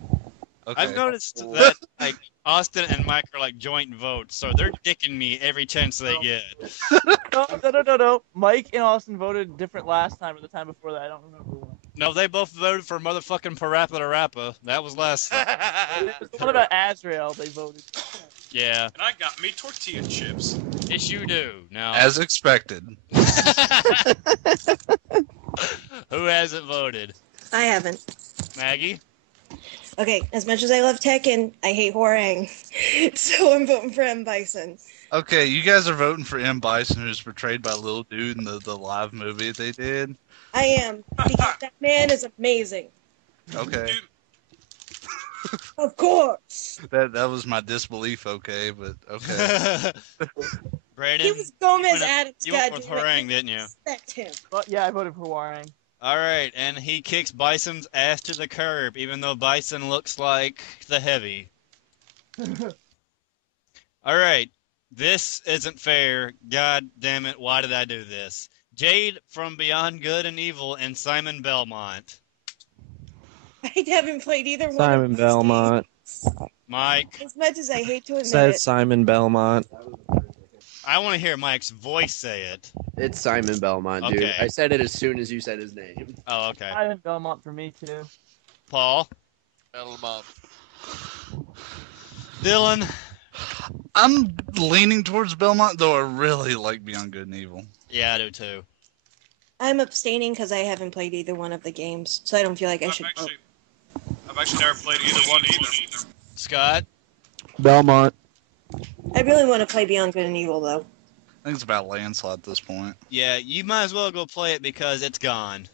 okay. I've noticed that like Austin and Mike are like joint votes, so they're dicking me every chance they get. No. Mike and Austin voted different last time or the time before that. I don't remember one. No, they both voted for motherfucking Parappa to Rappa. That was last time. What about Azrael? They voted. Yeah. And I got me tortilla chips. Yes, you do. Now, As expected. who hasn't voted? I haven't. Maggie? Okay, as much as I love Tekken, I hate Hwoarang. So I'm voting for M. Bison. Okay, you guys are voting for M. Bison, who's portrayed by Lil Dude in the live movie they did. I am, because that man is amazing. Okay. Dude, Of course. That was my disbelief, okay, but okay. Brandon? He was Gomez went- Adams. you went with goddamn it. Hwoarang, didn't you? Respect him. But yeah, I voted for Warring. All right, and he kicks Bison's ass to the curb, even though Bison looks like the heavy. All right, this isn't fair. God damn it, why did I do this? Jade from Beyond Good and Evil and Simon Belmont. I haven't played either one Simon of these Belmont. games. Mike, As much as I hate to admit Says it. Simon Belmont. I want to hear Mike's voice say it. It's Simon Belmont, dude. Okay. I said it as soon as you said his name. Oh, okay. Simon Belmont for me too. Paul, Belmont. Dylan, I'm leaning towards Belmont, though I really like Beyond Good and Evil. yeah, I do too. I'm abstaining because I haven't played either one of the games, so I don't feel like I I've should vote. actually never played either one either. Scott, Belmont. I really want to play Beyond Good and Evil, though. I think it's about landslide at this point. yeah, you might as well go play it because it's gone.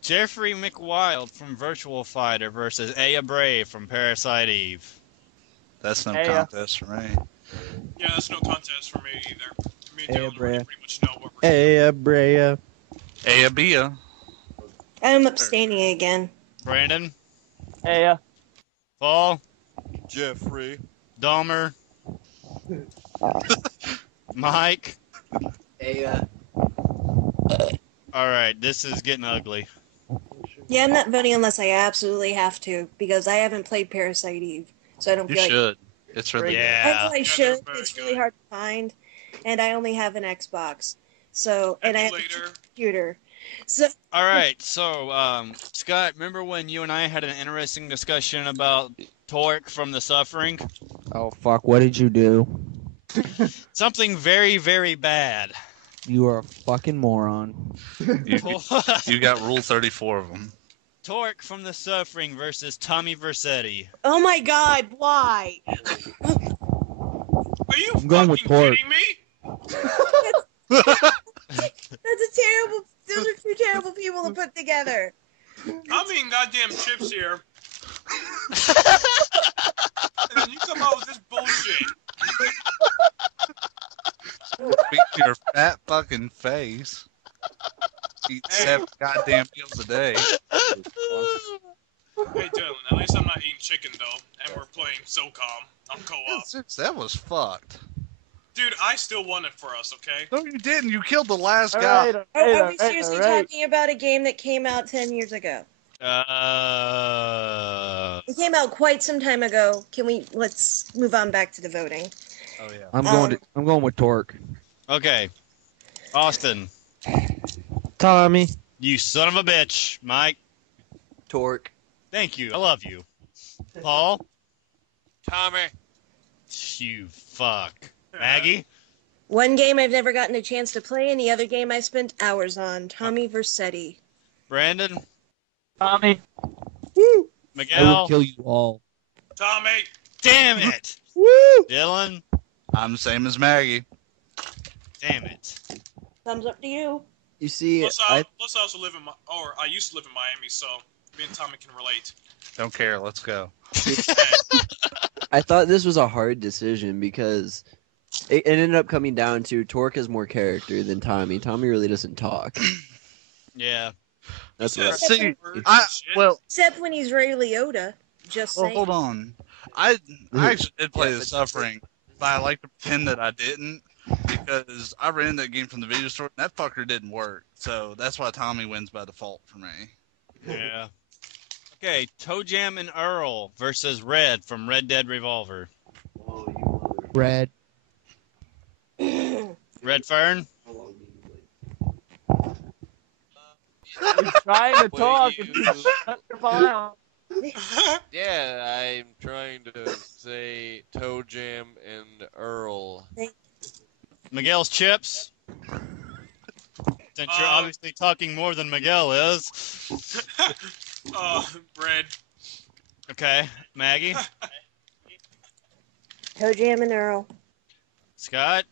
Jeffrey McWild from Virtual Fighter versus Aya Brave from Parasite Eve. That's no Hey, contest for me. Yeah, that's no contest for me either. Me and Hey, Dylan Brea. pretty much know what we're Hey, Brea. Aya Bia. I'm abstaining again. Brandon, Hey, Paul, Jeffrey. Dahmer, Mike. Hey, All right, this is getting ugly. Yeah, I'm not voting unless I absolutely have to, because I haven't played Parasite Eve, so I don't You feel like should. It's really I Yeah. know I Yeah, should. they're very It's really good. hard to find, and I only have an Xbox, so and I have a Emulator. computer. So All right, so Scott, remember when you and I had an interesting discussion about Torque from The Suffering? Oh fuck! What did you do? Something very, very bad. You are a fucking moron. You got Rule 34 of them. Torque from The Suffering versus Tommy Vercetti. oh my God, why? Are you I'm going with fucking Torque. kidding me? That's a terrible. Those are two terrible people to put together. I'm eating goddamn chips here. And then you come out with this bullshit. Beat your fat fucking face. Eat 7 goddamn meals a day. Hey Dylan, at least I'm not eating chicken though, and we're playing SOCOM on co-op. That was fucked. Dude, I still won it for us, okay? No, you didn't. You killed the last all guy. right, Are we seriously talking about a game that came out 10 years ago? It came out quite some time ago. Let's move on back to the voting. Oh yeah. I'm going with Torque. Okay. Austin, Tommy. you son of a bitch. Mike, Torque. thank you. I love you. Paul, Tommy. you fuck. Maggie, One game I've never gotten a chance to play, and the other game I spent hours on. Tommy Vercetti. Brandon, Tommy. I will Miguel. kill you all. Tommy! Damn it. Dylan, I'm the same as Maggie. Damn it. Thumbs up to you. You see, Plus, I also live in I used to live in Miami, so me and Tommy can relate. Don't care. Let's go. I thought this was a hard decision because it ended up coming down to Torque has more character than Tommy. Tommy really doesn't talk. Yeah. That's He what says See, words I and shit. well, Except when he's Ray Liotta. Just well, saying. hold on. I actually did play Yeah, the but- Suffering, but I like to pretend that I didn't because I ran that game from the video store and that fucker didn't work. So that's why Tommy wins by default for me. Yeah. Okay, Toe Jam and Earl versus Red from Red Dead Revolver. Red. Red Fern? He's trying to Will talk. you- And you shut your mouth. Yeah, I'm trying to say Toe Jam and Earl. Miguel's Chips? Since you're obviously talking more than Miguel is. Red. Okay, Maggie? Toe Jam and Earl. Scott?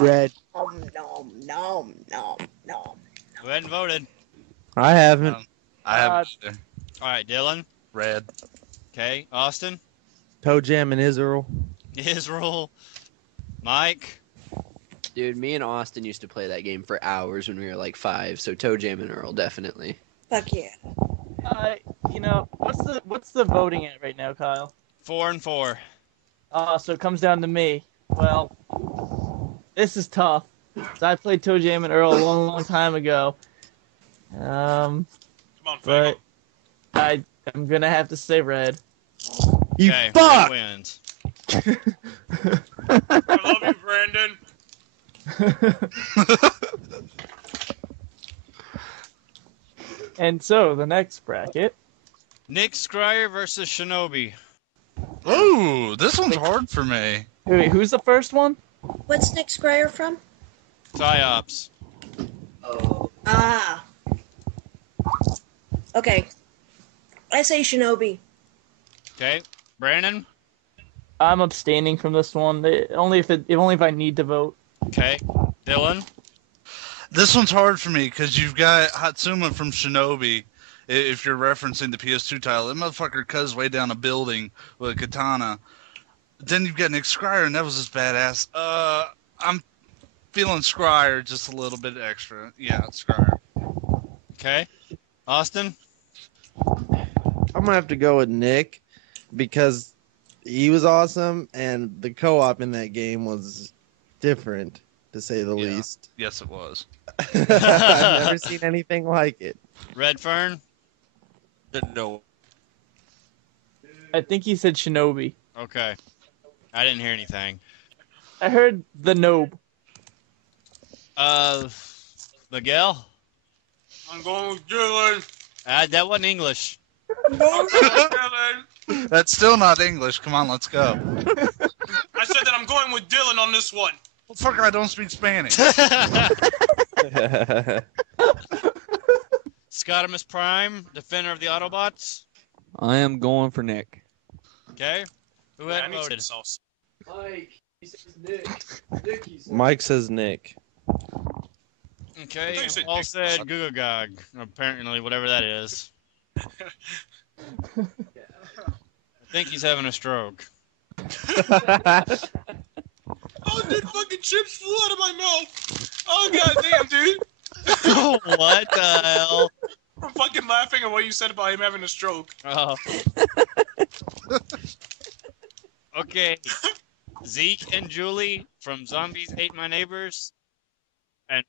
Red. Nom, nom, nom, nom. Go ahead and voted. I haven't. I have either. Alright, Dylan? Red. Okay, Austin? Toe Jam and Israel. Israel? Mike? Dude, me and Austin used to play that game for hours when we were like 5, so Toe Jam and Earl, definitely. Fuck yeah. What's the voting at right now, Kyle? 4 and 4. So it comes down to me. Well, this is tough. So I played Toe Jam and Earl a long, long time ago. Come on, But Fago. I'm gonna have to say Red. You Okay, fuck! Red wins. I love you, Brandon. And so the next bracket. Nick Scryer versus Shinobi. Ooh, this one's hard for me. Wait, who's the first one? What's Nick Scryer from? Psyops. Ah. Okay. I say Shinobi. Okay, Brandon? I'm abstaining from this one. Only if I need to vote. Okay, Dylan? This one's hard for me because you've got Hatsuma from Shinobi. If you're referencing the PS2 title, that motherfucker cuts way down a building with a katana. Then you've got Nick Scryer, and that was just badass. I'm feeling Scryer just a little bit extra. Yeah, Scryer. Okay, Austin? I'm gonna have to go with Nick because he was awesome, and the co-op in that game was different, to say the Yeah. least. Yes, it was. I've never seen anything like it. Red Fern? No. I think he said Shinobi. Okay. I didn't hear anything. I heard the Nobe. Miguel? I'm going with Dylan. That wasn't English. I'm going with Dylan. That's still not English. Come on, let's go. I said that I'm going with Dylan on this one. Well, fucker, I don't speak Spanish. Scotimus Prime, defender of the Autobots. I am going for Nick. Okay. Who I hadn't need some voted? sauce. Mike says Nick. I Okay. thought you said Paul Nick. said Gugagog. Apparently, whatever that is. I think he's having a stroke. Oh, dude, fucking chips flew out of my mouth. Oh, goddamn, dude. What the hell? I'm fucking laughing at what you said about him having a stroke. Oh. Okay. Zeke and Julie from Zombies Ate My Neighbors. And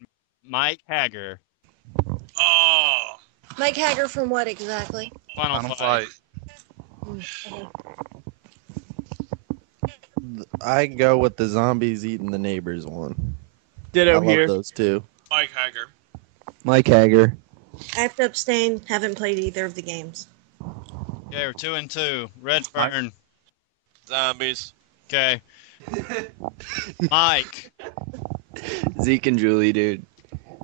Mike Hager. Oh. Mike Hager from what exactly? Final fight. I go with the zombies eating the neighbors one. I Ditto love here. those two. Mike Hager. Mike Hager. I have to abstain. Haven't played either of the games. Okay, we're 2 and 2. Red Fern. Zombies. Okay. Mike. Zeke and Julie, dude.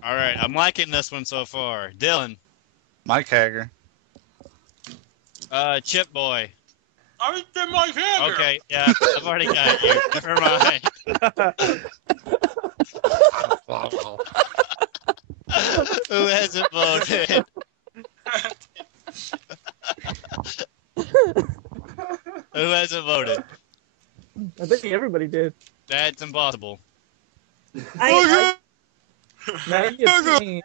All right, I'm liking this one so far. Dylan. Mike Hager. Chip Boy. I said Mike Hager. Okay, yeah, I've already got you. Never mind. Who hasn't voted? Who hasn't voted? I think everybody did. That's impossible. I Maggie abstained.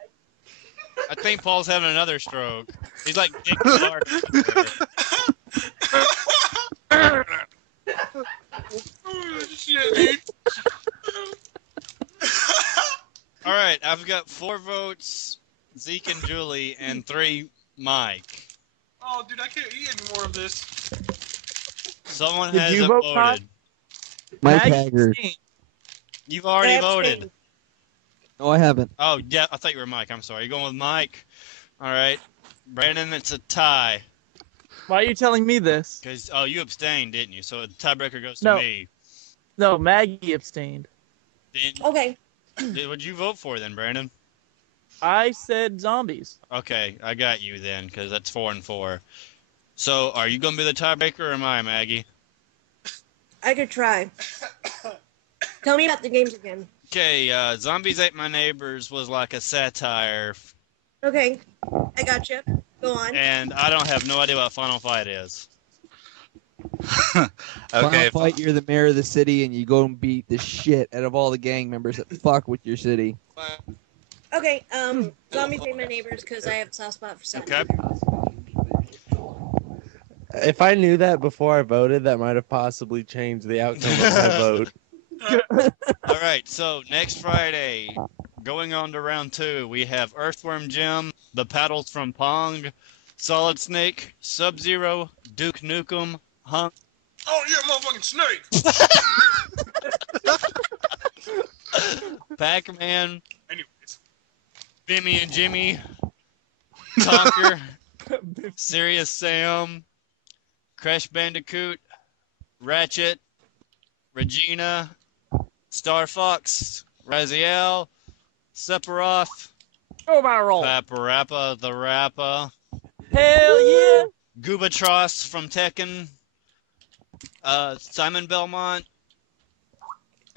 I think Paul's having another stroke. He's like Dick Clark. Oh, shit, dude. All right, I've got 4 votes, Zeke and Julie, and 3 Mike. Oh, dude, I can't eat any more of this. Someone Did you hasn't vote, Todd? voted. Mike Maggie Haggard. abstained. You've already abstained. voted. No, I haven't. Oh, yeah, I thought you were Mike. I'm sorry. You're going with Mike? All right. Brandon, it's a tie. Why are you telling me this? Because, you abstained, didn't you? So the tiebreaker goes to No. me. No, Maggie abstained. Okay. What'd you vote for then, Brandon? I said zombies. Okay, I got you then, because that's 4 and 4. So, are you going to be the tiebreaker or am I, Maggie? I could try. Tell me about the games again. Okay, Zombies Ate My Neighbors was like a satire, Okay. I gotcha. Go on. and I don't have no idea what Final Fight is. Final Okay. fight, you're the mayor of the city, and you go and beat the shit out of all the gang members that fuck with your city. Okay. Zombies Ate My Neighbors because I have a soft spot for Okay. If I knew that before I voted, that might have possibly changed the outcome of my vote. All right, so next Friday, going on to round 2, we have Earthworm Jim, The Paddles from Pong, Solid Snake, Sub-Zero, Duke Nukem, Hunk, Oh, yeah, motherfucking snake. Pac-Man, Anyways. Bimmy and Jimmy, Conker, Serious Sam, Crash Bandicoot, Ratchet, Regina, Star Fox, Raziel, Sephiroth, Go viral. Paparappa the Rappa, Hell yeah. Goobatros from Tekken, Simon Belmont,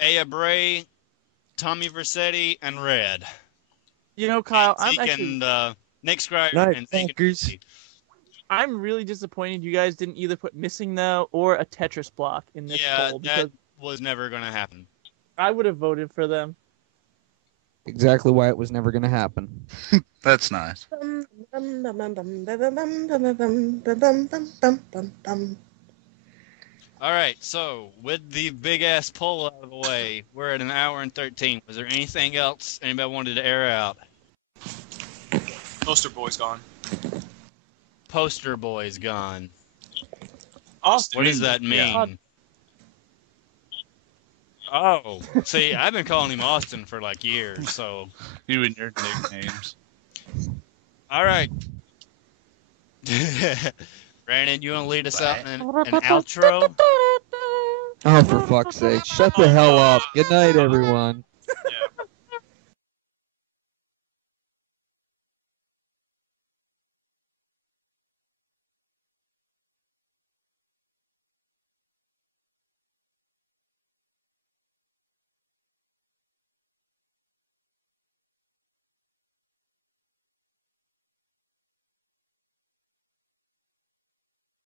Aya Bray, Tommy Vercetti, and Red. You know, Kyle, I'm Zeke actually and Nick Scriber Night, and Zeke and fuckers. Lucy. I'm really disappointed you guys didn't either put Missing Now or a Tetris block in this Yeah, poll that because was never going to happen. I would have voted for them. Exactly why it was never going to happen. That's nice. All right, so with the big ass poll out of the way, we're at 1 hour and 13. Was there anything else anybody wanted to air out? Poster boy's gone. Poster boy's gone. Austin. What does that mean? Oh, see, I've been calling him Austin for like years, so. You and your nicknames. All right. Brandon, you want to lead us out in an outro? Oh, for fuck's sake. Shut the hell up. Good night, everyone.